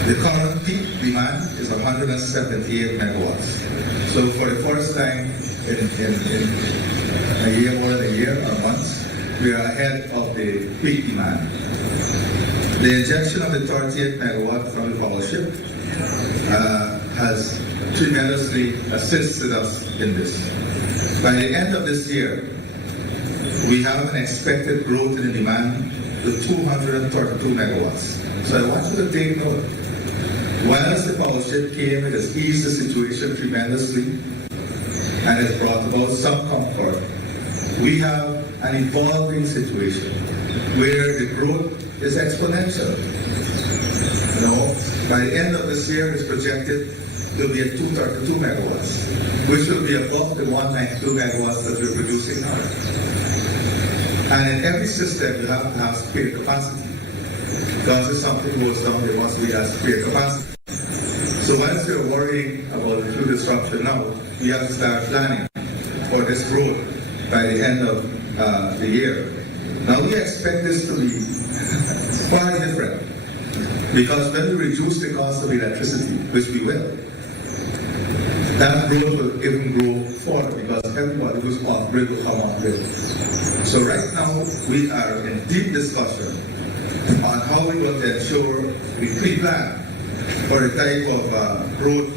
The current peak demand is 178 megawatts. So for the first time in a year, more than a year or months, we are ahead of the peak demand. The injection of the 38 megawatt from the power ship has tremendously assisted us in this. By the end of this year, we have an expected growth in the demand to 232 megawatts. So I want you to take note. Whilst the power ship came, it has eased the situation tremendously and has brought about some comfort. We have an evolving situation where the growth is exponential. You know, by the end of this year, it's projected to be at 232 megawatts, which will be above the 192 megawatts that we're producing now. And in every system, you have to have spare capacity. Because if something goes down, there must be a spare capacity. So once we're worrying about the fuel disruption now, we have to start planning for this growth by the end of the year. Now we expect this to be far different, because when we reduce the cost of electricity, which we will, that growth will even grow further because everybody who's off grid will come on grid. So right now we are in deep discussion on how we will ensure we pre-plan for the type of growth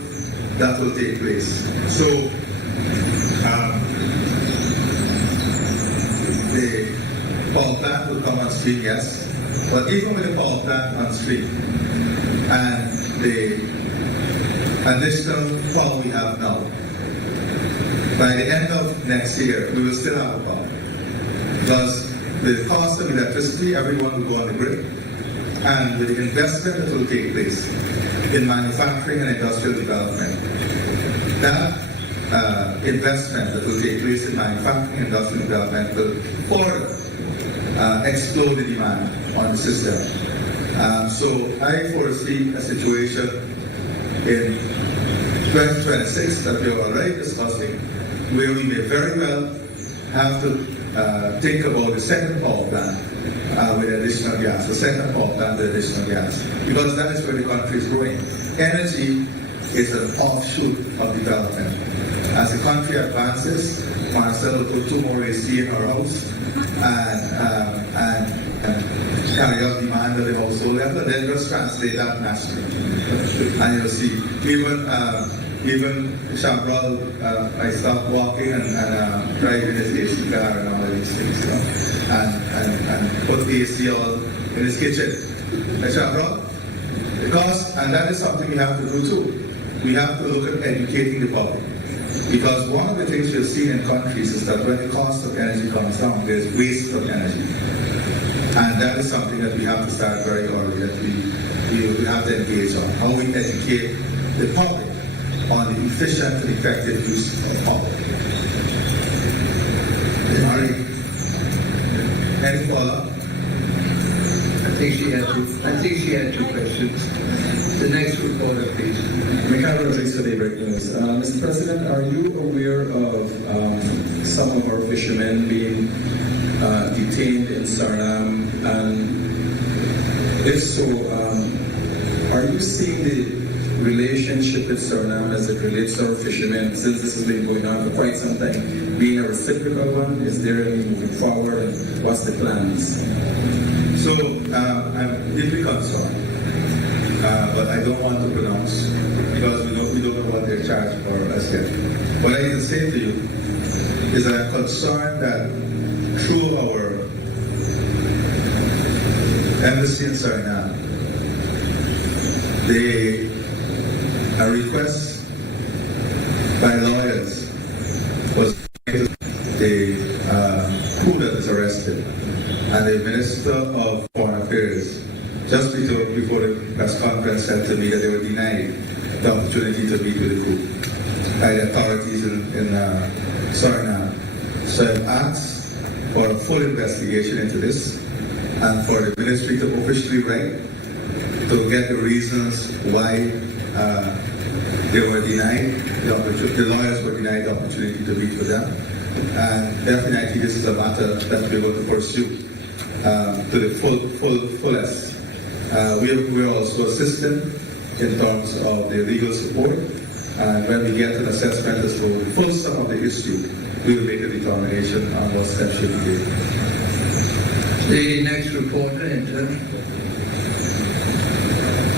that will take place. So the power plant will come on stream, yes, but even with the power plant on stream and the additional power we have now, by the end of next year, we will still have a power. Because with the cost of electricity, everyone will go on the grid, and with the investment that will take place in manufacturing and industrial development, that investment that will take place in manufacturing and industrial development will further explode the demand on the system. So I foresee a situation in 2026 that we are already discussing, where we may very well have to think about the second power plant with additional gas, the second power plant with additional gas, because that is where the country is growing. Energy is an offshoot of development. As the country advances, Marcel will put 2 more AC in her house and carry out demand at the household level, and then just translate that nationally. And you'll see, even Chabral, I stopped walking and driving his AC car and all of these things, you know, and put the AC on in his kitchen. Chabral, because, and that is something we have to do too. We have to look at educating the public. Because one of the things we've seen in countries is that when the cost of energy comes down, there's waste of energy. And that is something that we have to start very early, that we have to engage on. How we educate the public on the efficient and effective use of power. Any follow-up? I think she had two questions. The next reporter, please. Mikhail Rodriguez for Daybreak News. Mr. President, are you aware of some of our fishermen being detained in Suriname? And if so, are you seeing the relationship with Suriname as it relates to our fishermen, since this has been going on for quite some time, being a reciprocal one? Is there any moving forward, and what's the plans? So I'm deeply concerned, but I don't want to pronounce because we don't know what they're charged for as yet. What I can say to you is that I'm concerned that through our embassy in Suriname, a request by lawyers was the crew that was arrested, and the Minister of Foreign Affairs, just before the press conference, said to me that they were denied the opportunity to meet with the crew by the authorities in Suriname. So I've asked for a full investigation into this, and for the ministry to officially write to get the reasons why they were denied the opportunity. The lawyers were denied the opportunity to meet with them, and definitely this is a matter that we're going to pursue to the fullest. We're also assisting in terms of the legal support, and when we get an assessment as to the full sum of the issue, we will make a determination on what steps should be taken. The next reporter in turn.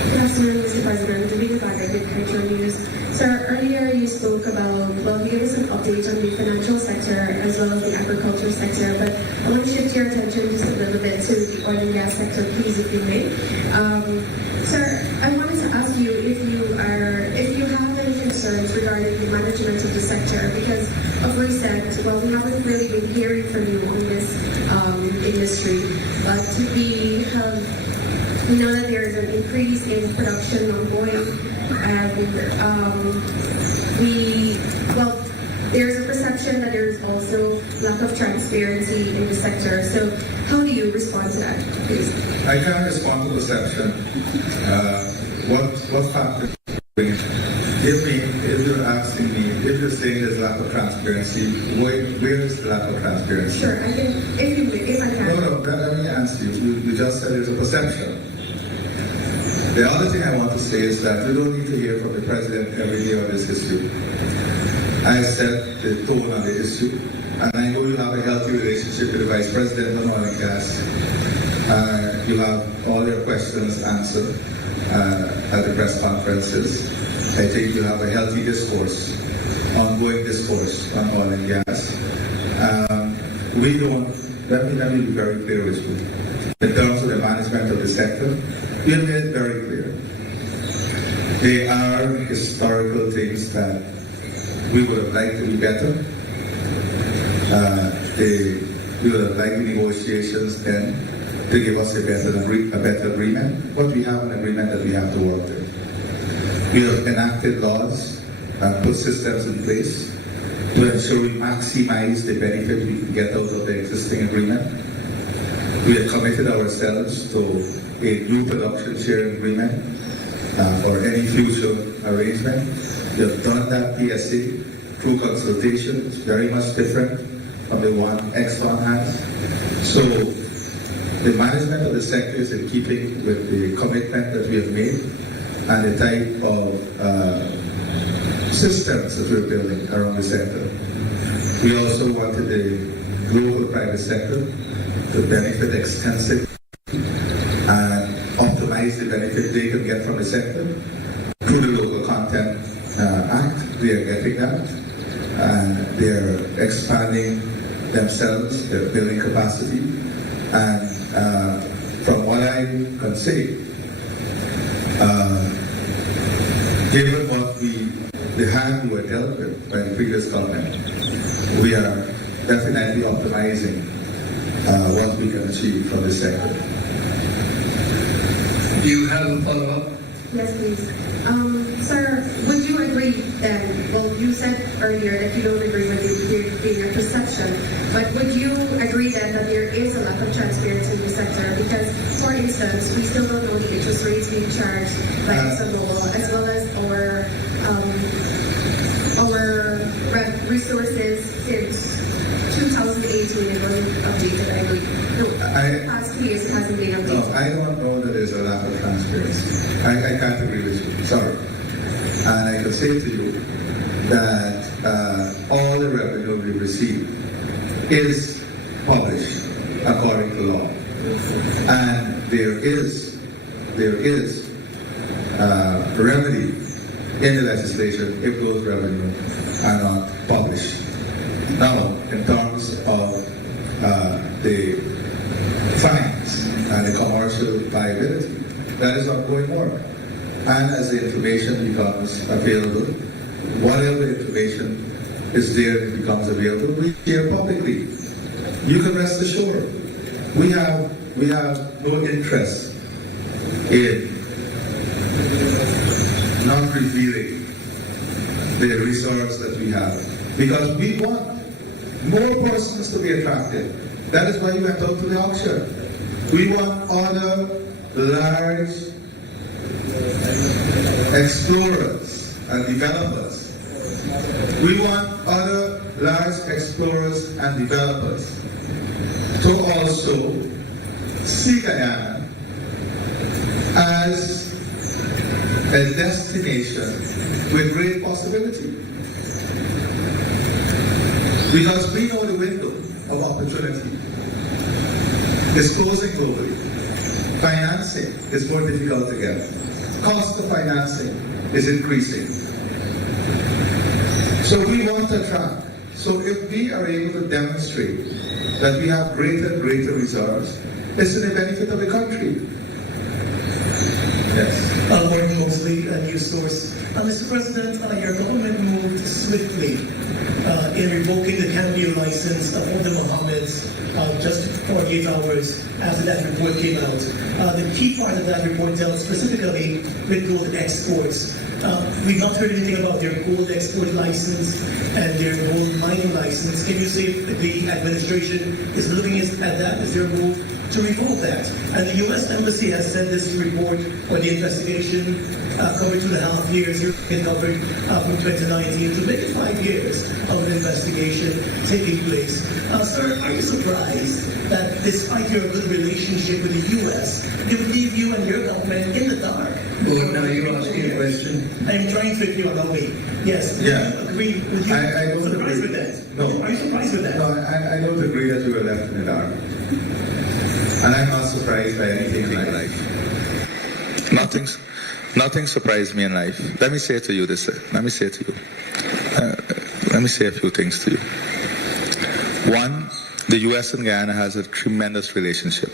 Good afternoon, Mr. President. David Bagger, Big Picture News. Sir, earlier you spoke about, well, you gave us an update on the financial sector as well as the agriculture sector, but I want to shift your attention just a little bit to the oil and gas sector, please, if you may. Sir, I wanted to ask you if you have any concerns regarding the management of the sector, because of recent, well, we haven't really been hearing from you on this industry, but we know that there is an increase in production of oil, and there's a perception that there is also lack of transparency in the sector. So how do you respond to that, please? I can't respond to perception. What factors? If you're asking me, if you're saying there's lack of transparency, where is the lack of transparency? Sure, I can, if I can. No, let me answer you. You just said there's a perception. The other thing I want to say is that we don't need to hear from the president every day on this issue. I set the tone on the issue, and I know you have a healthy relationship with the Vice President on oil and gas. You have all your questions answered at the press conferences. I think you have a healthy discourse, ongoing discourse on oil and gas. We don't, let me be very clear with you. In terms of the management of the sector, we have made it very clear. They are historical things that we would have liked to be better. we would have liked the negotiations then to give us a better agreement, but we have an agreement that we have to work with. We have enacted laws and put systems in place to ensure we maximize the benefit we can get out of the existing agreement. We have committed ourselves to a new production sharing agreement for any future arrangement. We have done that PSA through consultation. It's very much different from the one Exxon has. So the management of the sector is in keeping with the commitment that we have made and the type of systems that we're building around the sector. We also wanted the global private sector to benefit extensively and optimize the benefit they can get from the sector through the Local Content Act. They are getting that, and they are expanding themselves, their building capacity, and from what I can say, given what the hand we were dealt with by the previous government, we are definitely optimizing what we can achieve from this sector. Do you have a follow-up? Yes, please. Sir, would you agree then, well, you said earlier that you don't agree with it being a perception, but would you agree then that there is a lack of transparency in the sector? Because, for instance, we still don't know the interest rates being charged by ExxonMobil, as well as our resources since 2018 it wasn't updated, I believe. No, the past 2 years it hasn't been updated. No, I don't know that there's a lack of transparency. I can't agree with you. Sorry. And I can say to you that all the revenue we receive is published according to law. And there is remedy in the legislation if those revenues are not published. Now, in terms of the fines and the commercial liability, that is ongoing work. And as the information becomes available, whatever information is there and becomes available, we share publicly. You can rest assured, we have no interest in not revealing the resource that we have, because we want more persons to be attracted. That is why we went out to the auction. We want other large explorers and developers. We want other large explorers and developers to also see Guyana as a destination with great possibility. Because we know the window of opportunity is closing globally. Financing is more difficult to get. Cost of financing is increasing. So we want to attract. So if we are able to demonstrate that we have greater and greater reserves, it's to the benefit of the country. Yes. Gordon Mosley, News Source. Mr. President, your government moved swiftly in revoking the Cambio license of all the Mohammeds just 48 hours after that report came out. The key part of that report dealt specifically with gold exports. We've not heard anything about their gold export license and their gold mining license. Can you say if the administration is looking at that as their move to revoke that? And the U.S. Embassy has said this report or the investigation covered 2.5 years. It covered from 2019 to maybe 5 years of an investigation taking place. Sir, are you surprised that despite your good relationship with the U.S., they would leave you and your government in the dark? Well, now you're asking a question. I'm trying to, if you allow me. Yes. Yeah. Do you agree with you? I don't surprised agree. with that? No. Are you surprised with that? No, I don't agree that we were left in the dark. And I'm not surprised by anything in my life. Nothing surprised me in life. Let me say to you this. Let me say a few things to you. One, the U.S. and Guyana has a tremendous relationship.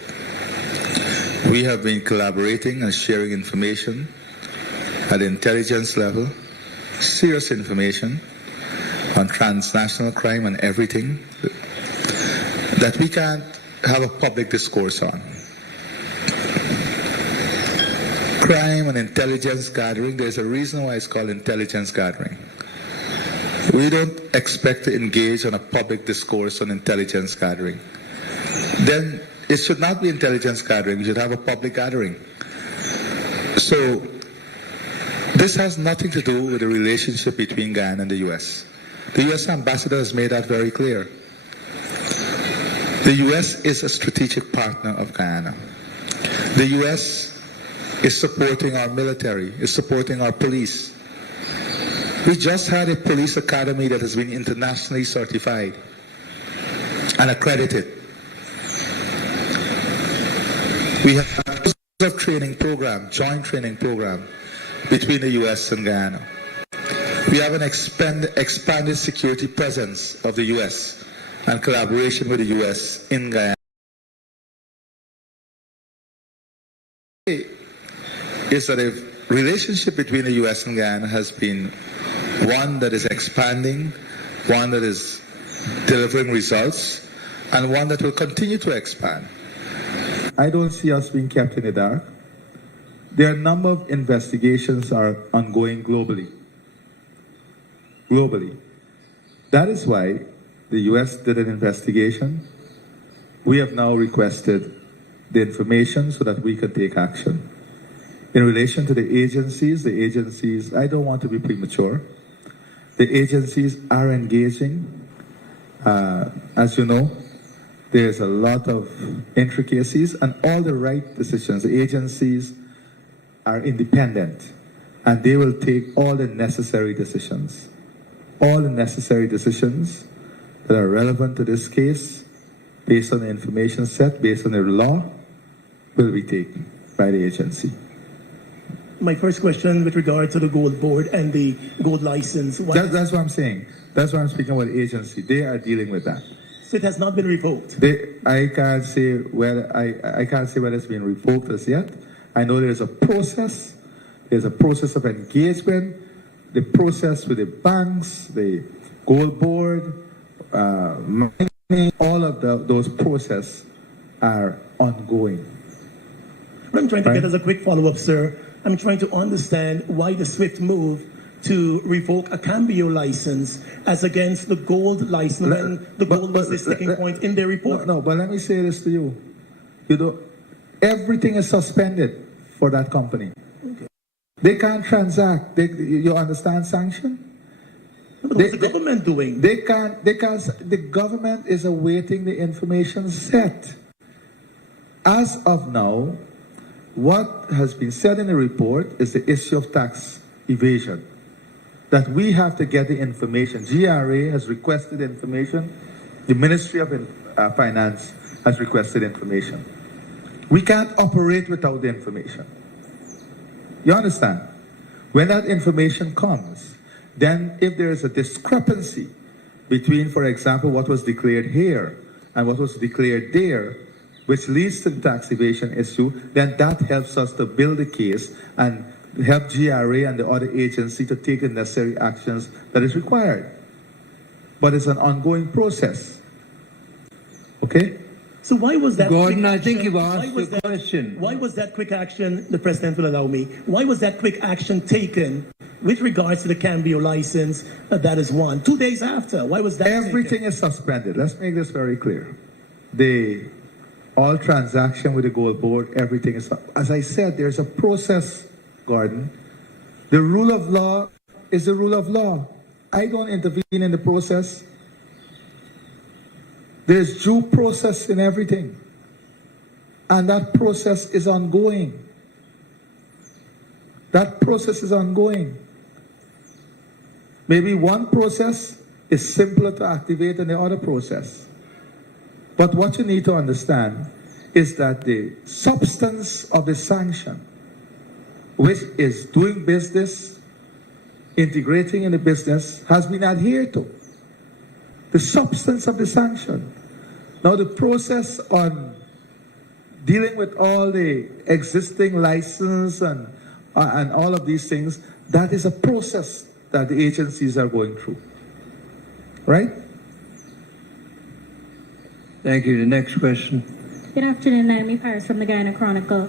We have been collaborating and sharing information at the intelligence level, serious information on transnational crime and everything that we can't have a public discourse on. Crime and intelligence gathering, there's a reason why it's called intelligence gathering. We don't expect to engage on a public discourse on intelligence gathering. Then it should not be intelligence gathering, we should have a public gathering. So this has nothing to do with the relationship between Guyana and the U.S. The U.S. ambassador has made that very clear. The U.S. is a strategic partner of Guyana. The U.S. is supporting our military, is supporting our police. We just had a police academy that has been internationally certified and accredited. We have a training program, joint training program between the U.S. and Guyana. We have an expanded security presence of the U.S. and collaboration with the U.S. in Guyana. Is that a relationship between the U.S. and Guyana has been one that is expanding, one that is delivering results, and one that will continue to expand. I don't see us being kept in the dark. There are a number of investigations are ongoing globally. That is why the U.S. did an investigation. We have now requested the information so that we can take action. In relation to the agencies, I don't want to be premature. The agencies are engaging. As you know, there's a lot of intricacies and all the right decisions. The agencies are independent and they will take all the necessary decisions. All the necessary decisions that are relevant to this case, based on the information set, based on the law, will be taken by the agency. My first question with regard to the gold board and the gold license. That's what I'm saying. That's why I'm speaking about the agency. They are dealing with that. So it has not been revoked? I can't say whether it's been revoked as yet. I know there's a process. There's a process of engagement. The process with the banks, the gold board, mining, all of those processes are ongoing. What I'm trying to get as a quick follow-up, sir, I'm trying to understand why the swift move to revoke a Cambio license as against the gold license when the gold was the sticking point in their report. No, but let me say this to you. You know, everything is suspended for that company. Okay. They can't transact. You understand sanction? But what's the government doing? They can't. The government is awaiting the information set. As of now, what has been said in the report is the issue of tax evasion. That we have to get the information. GRA has requested information. The Ministry of Finance has requested information. We can't operate without the information. You understand? When that information comes, then if there is a discrepancy between, for example, what was declared here and what was declared there, which leads to the tax evasion issue, then that helps us to build a case and help GRA and the other agency to take the necessary actions that is required. But it's an ongoing process. Okay? So why was that Gordon, quick I think action, you've asked the question. Why was that quick action, the President will allow me, why was that quick action taken with regards to the Cambio license? That is one. 2 days after, why was that Everything taken? is suspended. Let's make this very clear. All transaction with the gold board, everything is, as I said, there's a process, Gordon. The rule of law is the rule of law. I don't intervene in the process. There's due process in everything. And that process is ongoing. That process is ongoing. Maybe one process is simpler to activate than the other process. But what you need to understand is that the substance of the sanction, which is doing business, integrating in the business, has been adhered to. The substance of the sanction. Now the process on dealing with all the existing license and all of these things, that is a process that the agencies are going through. Right? Thank you. The next question. Good afternoon, Naomi Paris from the Guyana Chronicle.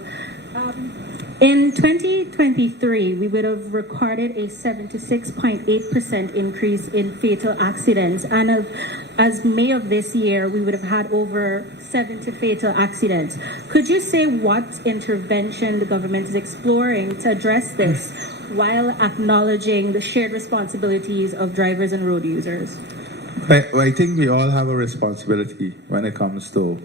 In 2023, we would have recorded a 76.8% increase in fatal accidents. And as May of this year, we would have had over 70 fatal accidents. Could you say what intervention the government is exploring to address this while acknowledging the shared responsibilities of drivers and road users? I think we all have a responsibility when it comes to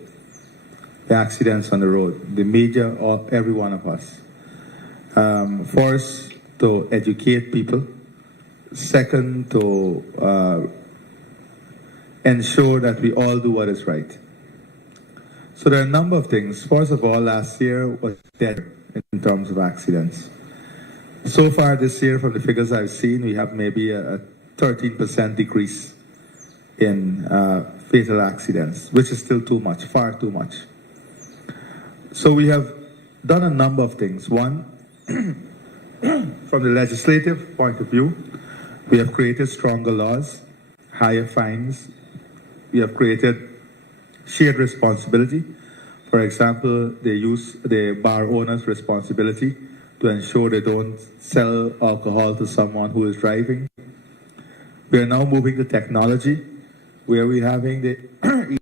the accidents on the road, the media, or every one of us. First, to educate people. Second, to ensure that we all do what is right. So there are a number of things. First of all, last year was dead in terms of accidents. So far this year, from the figures I've seen, we have maybe a 13% decrease in fatal accidents, which is still too much, far too much. So we have done a number of things. One, from the legislative point of view, we have created stronger laws, higher fines. We have created shared responsibility. For example, the bar owner's responsibility to ensure they don't sell alcohol to someone who is driving. We are now moving to technology, where we're having the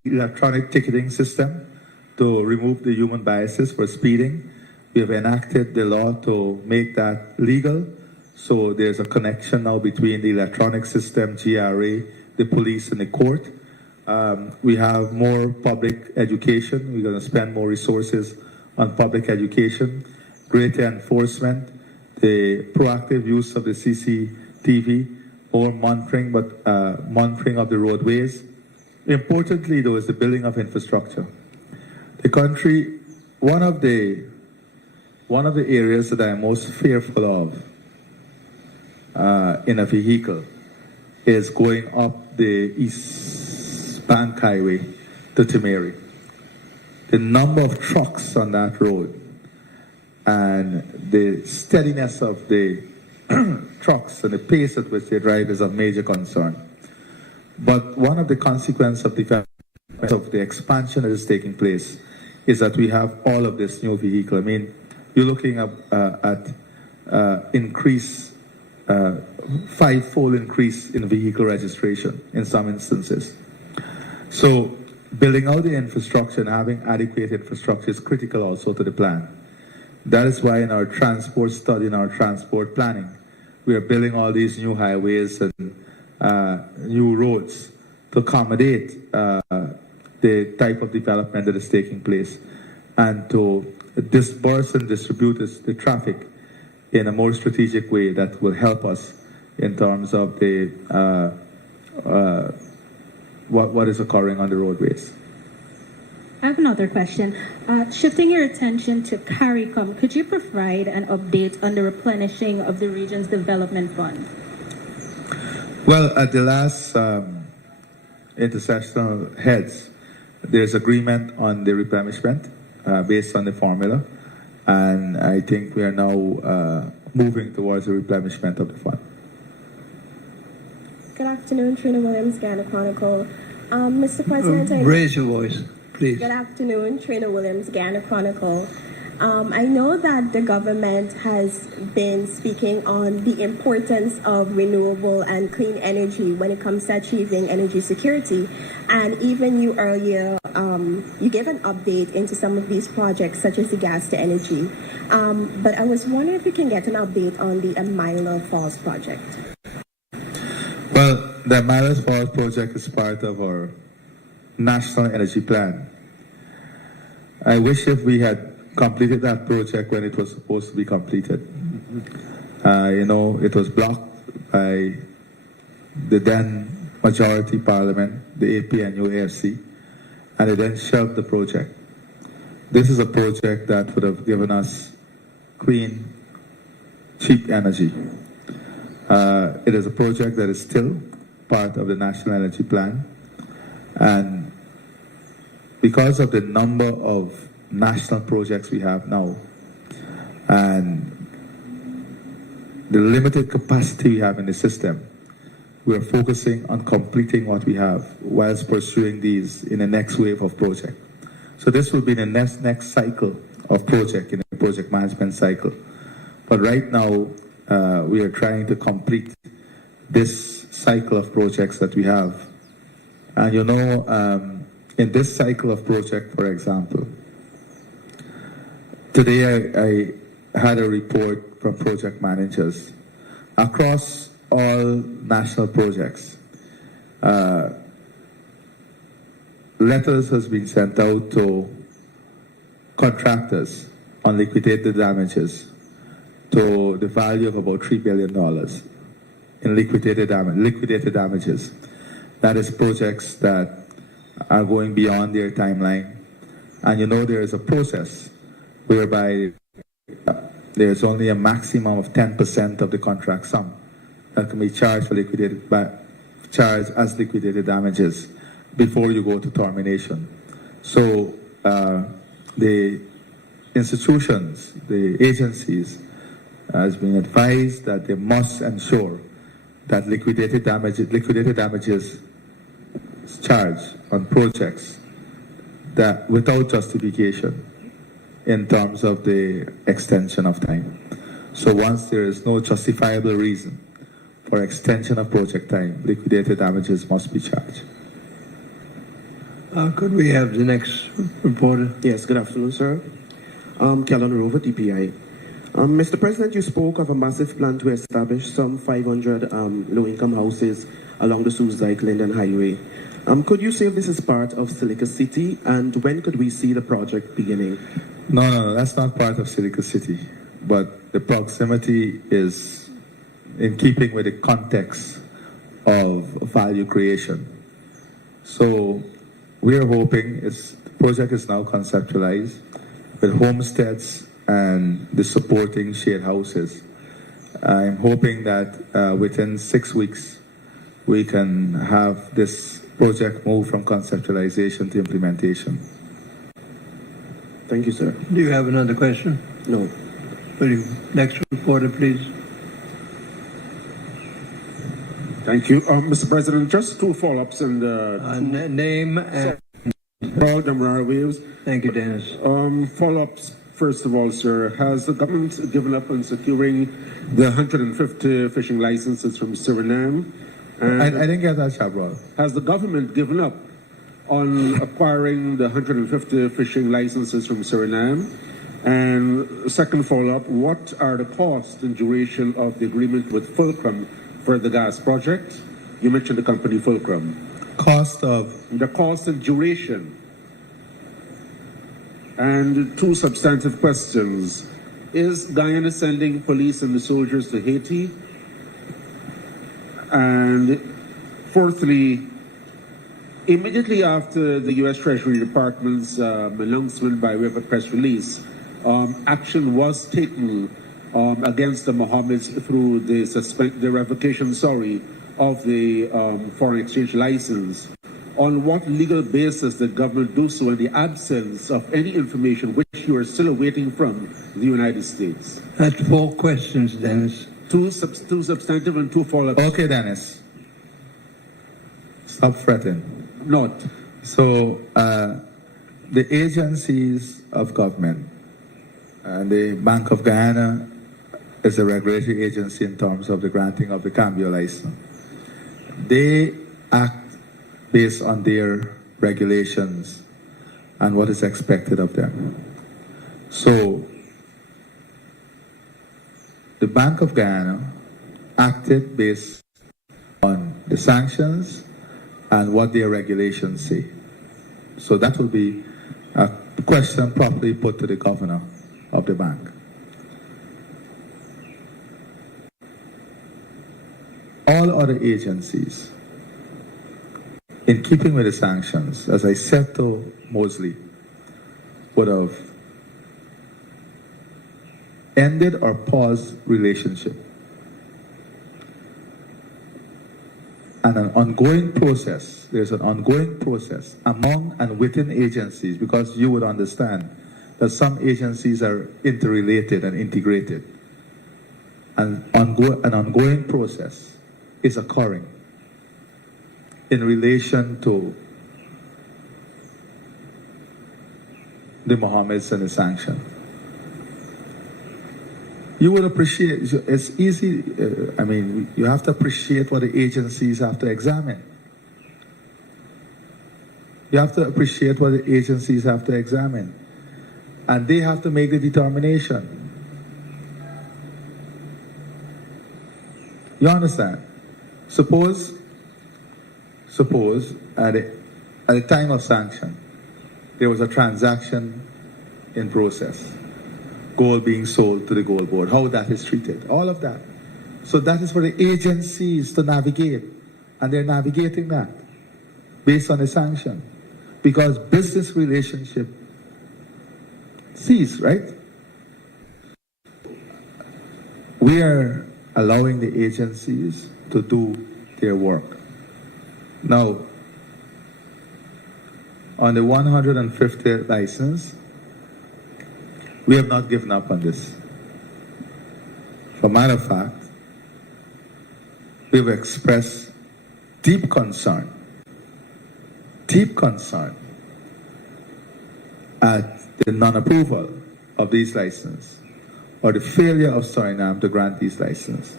electronic ticketing system to remove the human biases for speeding. We have enacted the law to make that legal. So there's a connection now between the electronic system, GRA, the police, and the court. We have more public education. We're going to spend more resources on public education, greater enforcement, the proactive use of the CCTV, or monitoring, but monitoring of the roadways. Importantly, though, is the building of infrastructure. The country, one of the areas that I'm most fearful of in a vehicle is going up the East Bank Highway to Timeri. The number of trucks on that road and the steadiness of the trucks and the pace at which they drive is of major concern. But one of the consequences of the expansion that is taking place is that we have all of this new vehicle. I mean, you're looking at increase, five-fold increase in vehicle registration in some instances. So building out the infrastructure and having adequate infrastructure is critical also to the plan. That is why in our transport study, in our transport planning, we are building all these new highways and new roads to accommodate the type of development that is taking place and to disperse and distribute the traffic in a more strategic way that will help us in terms of the what is occurring on the roadways. I have another question. Shifting your attention to CARICOM, could you provide an update on the replenishing of the region's development fund? Well, at the last intersessional heads, there's agreement on the replenishment based on the formula, and I think we are now moving towards the replenishment of the fund. Good afternoon, Trina Williams, Guyana Chronicle. Mr. President, Raise your voice, please. Good afternoon, Trina Williams, Guyana Chronicle. I know that the government has been speaking on the importance of renewable and clean energy when it comes to achieving energy security. And even you earlier, you gave an update into some of these projects, such as the gas to energy. But I was wondering if we can get an update on the Amila Falls project. Well, the Amila Falls project is part of our national energy plan. I wish if we had completed that project when it was supposed to be completed. It was blocked by the then majority parliament, the APNU-AFC, and they then shelved the project. This is a project that would have given us clean, cheap energy. It is a project that is still part of the National Energy Plan, and because of the number of national projects we have now and the limited capacity we have in the system, we're focusing on completing what we have whilst pursuing these in the next wave of project. So this will be the next cycle of project in the project management cycle. But right now, we are trying to complete this cycle of projects that we have. And you know, in this cycle of project, for example, today I had a report from project managers across all national projects. Letters has been sent out to contractors on liquidated damages to the value of about $3 billion in liquidated damages. That is projects that are going beyond their timeline. And you know there is a process whereby there's only a maximum of 10% of the contract sum that can be charged charged as liquidated damages before you go to termination. So the institutions, the agencies, has been advised that they must ensure that liquidated damages charged on projects that without justification in terms of the extension of time. So once there is no justifiable reason for extension of project time, liquidated damages must be charged. Could we have the next reporter? Yes, good afternoon, sir. Kellen Rover, DPI. Mr. President, you spoke of a massive plan to establish some 500 low-income houses along the Suze-Dyke-Linden Highway. Could you say if this is part of Silica City, and when could we see the project beginning? No, that's not part of Silica City, but the proximity is in keeping with the context of value creation. So we are hoping the project is now conceptualized with homesteads and the supporting shared houses. I'm hoping that within 6 weeks we can have this project move from conceptualization to implementation. Thank you, sir. Do you have another question? No. Will you, next reporter, please? Thank you. Mr. President, just two follow-ups and name and Paul Damrar Waves. thank you, Dennis. Follow-ups, first of all, sir. Has the government given up on securing the 150 fishing licenses from Suriname? And I didn't get that, Shabral. has the government given up on acquiring the 150 fishing licenses from Suriname? And second follow-up, what are the cost and duration of the agreement with Fulcrum for the gas project? You mentioned the company Fulcrum. Cost of? The cost and duration. And two substantive questions. Is Guyana sending police and the soldiers to Haiti? And fourthly, immediately after the U.S. Treasury Department's announcement by way of a press release, action was taken against the Mohammeds through the revocation, of the foreign exchange license. On what legal basis did government do so in the absence of any information which you are still awaiting from the United States? That's 4 questions, Dennis. Two substantive and two follow-ups. Okay, Dennis. Stop fretting. Not. So, the agencies of government, the Bank of Guyana is a regulatory agency in terms of the granting of the Cambio license. They act based on their regulations and what is expected of them. So, the Bank of Guyana acted based on the sanctions and what their regulations say. So that will be a question properly put to the governor of the bank. All other agencies, in keeping with the sanctions, as I said to Mosley, would have ended or paused relationship. And an ongoing process, there's an ongoing process among and within agencies, because you would understand that some agencies are interrelated and integrated. And an ongoing process is occurring in relation to the Mohammeds and the sanction. You would appreciate, it's easy, you have to appreciate what the agencies have to examine. You have to appreciate what the agencies have to examine. And they have to make the determination. You understand? Suppose at the time of sanction, there was a transaction in process, gold being sold to the gold board, how that is treated, all of that. So that is for the agencies to navigate, and they're navigating that based on the sanction, because business relationship cease, right? We are allowing the agencies to do their work. Now, on the 150th license, we have not given up on this. For a matter of fact, we've expressed deep concern at the non-approval of these licenses, or the failure of Suriname to grant these licenses.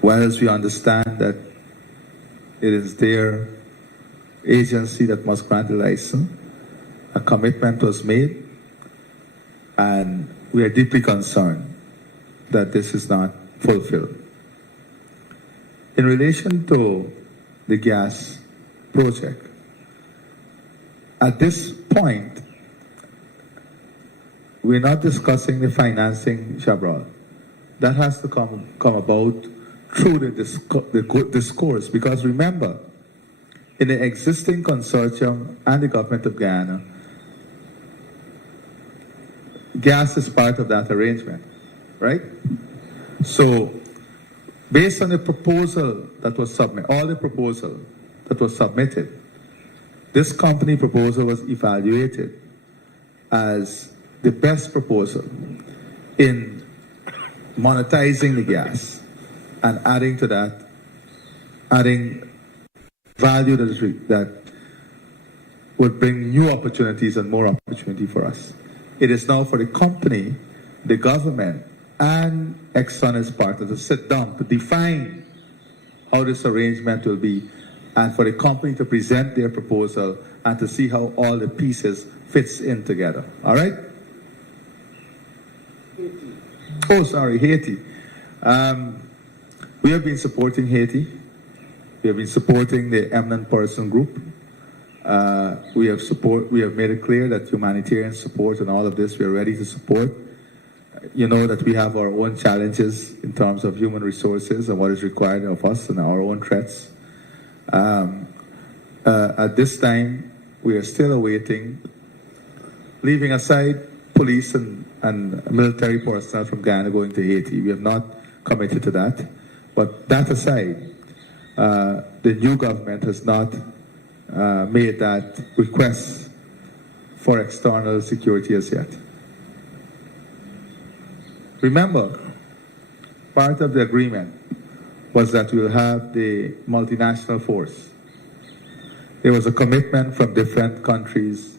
Whereas we understand that it is their agency that must grant the license, a commitment was made, and we are deeply concerned that this is not fulfilled. In relation to the gas project, at this point, we're not discussing the financing, Chabral. That has to come about through the discourse, because remember, in the existing consortium and the government of Guyana, gas is part of that arrangement, right? So, based on the proposal that was submitted, all the proposal that was submitted, this company proposal was evaluated as the best proposal in monetizing the gas and adding to that, adding value that would bring new opportunities and more opportunity for us. It is now for the company, the government, and Exxon as partner to sit down to define how this arrangement will be, and for the company to present their proposal and to see how all the pieces fits in together. All right? Oh, sorry, Haiti. We have been supporting Haiti. We have been supporting the eminent person group. We have made it clear that humanitarian support and all of this, we are ready to support. You know that we have our own challenges in terms of human resources and what is required of us and our own threats. At this time, we are still awaiting, leaving aside police and military personnel from Guyana going to Haiti. We have not committed to that. But that aside, the new government has not made that request for external security as yet. Remember, part of the agreement was that we'll have the multinational force. There was a commitment from different countries,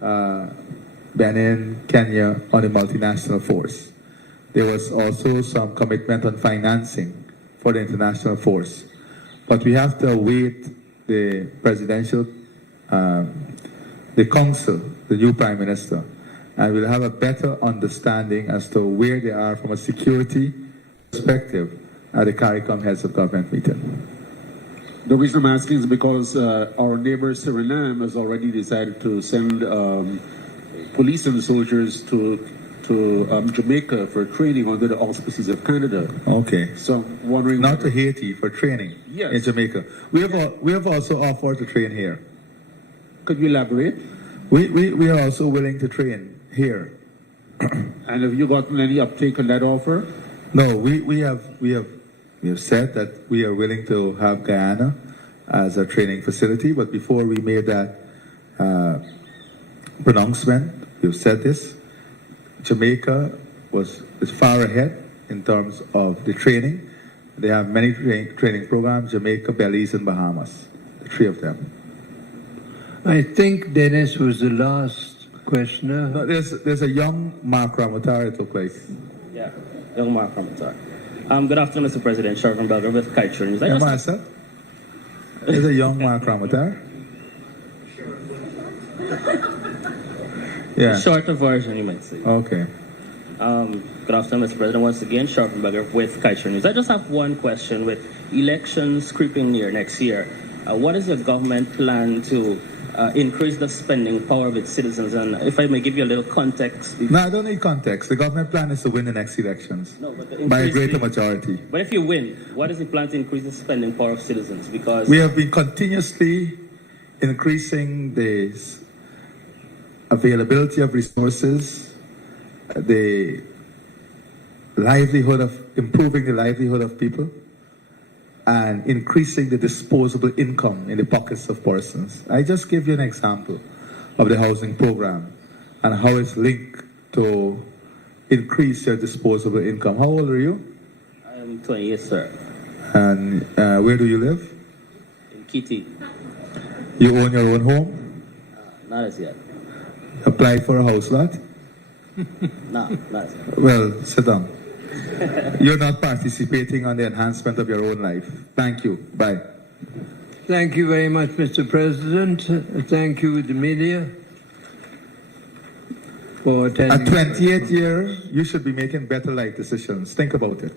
Benin, Kenya, on the multinational force. There was also some commitment on financing for the international force. But we have to await the presidential, the council, the new prime minister, and we'll have a better understanding as to where they are from a security perspective at the CARICOM Heads of Government meeting. The reason I'm asking is because our neighbor Suriname has already decided to send police and soldiers to Jamaica for training under the auspices of Canada. Okay. So I'm wondering... Not to Haiti, for training in Jamaica. We have also offered to train here. Could you elaborate? We are also willing to train here. And have you gotten any uptake on that offer? No, we have said that we are willing to have Guyana as a training facility, but before we made that pronouncement, we've said this, Jamaica is far ahead in terms of the training. They have many training programs: Jamaica, Belize, and Bahamas. The three of them. I think Dennis was the last questioner. No, there's a young Mark Ramatar, it looked like. Yeah, young Mark Ramatar. Good afternoon, Mr. President. Sharvin Belger with Kite News. Yeah, Master. There's a young Mark Ramatar. Yeah. Shorter version, you might say. Okay. Good afternoon, Mr. President. Once again, Sharvin Belger with Kite News. I just have one question. With elections creeping near next year, what is your government plan to increase the spending power of its citizens? And if I may give you a little context. No, I don't need context. The government plan is to win the next elections. No, but by a greater majority. But if you win, what is the plan to increase the spending power of citizens? Because we have been continuously increasing the availability of resources, the livelihood of improving the livelihood of people, and increasing the disposable income in the pockets of persons. I just gave you an example of the housing program and how it's linked to increase your disposable income. How old are you? I am 28, sir. And where do you live? In Kitty. You own your own home? Not as yet. Apply for a house lot? No, not as yet. Well, sit down. You're not participating on the enhancement of your own life. Thank you. Bye. Thank you very much, Mr. President. Thank you, the media, for attending. At 28 years, you should be making better life decisions. Think about it.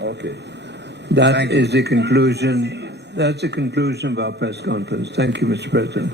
Okay. That is the conclusion. That's the conclusion of our press conference. Thank you, Mr. President.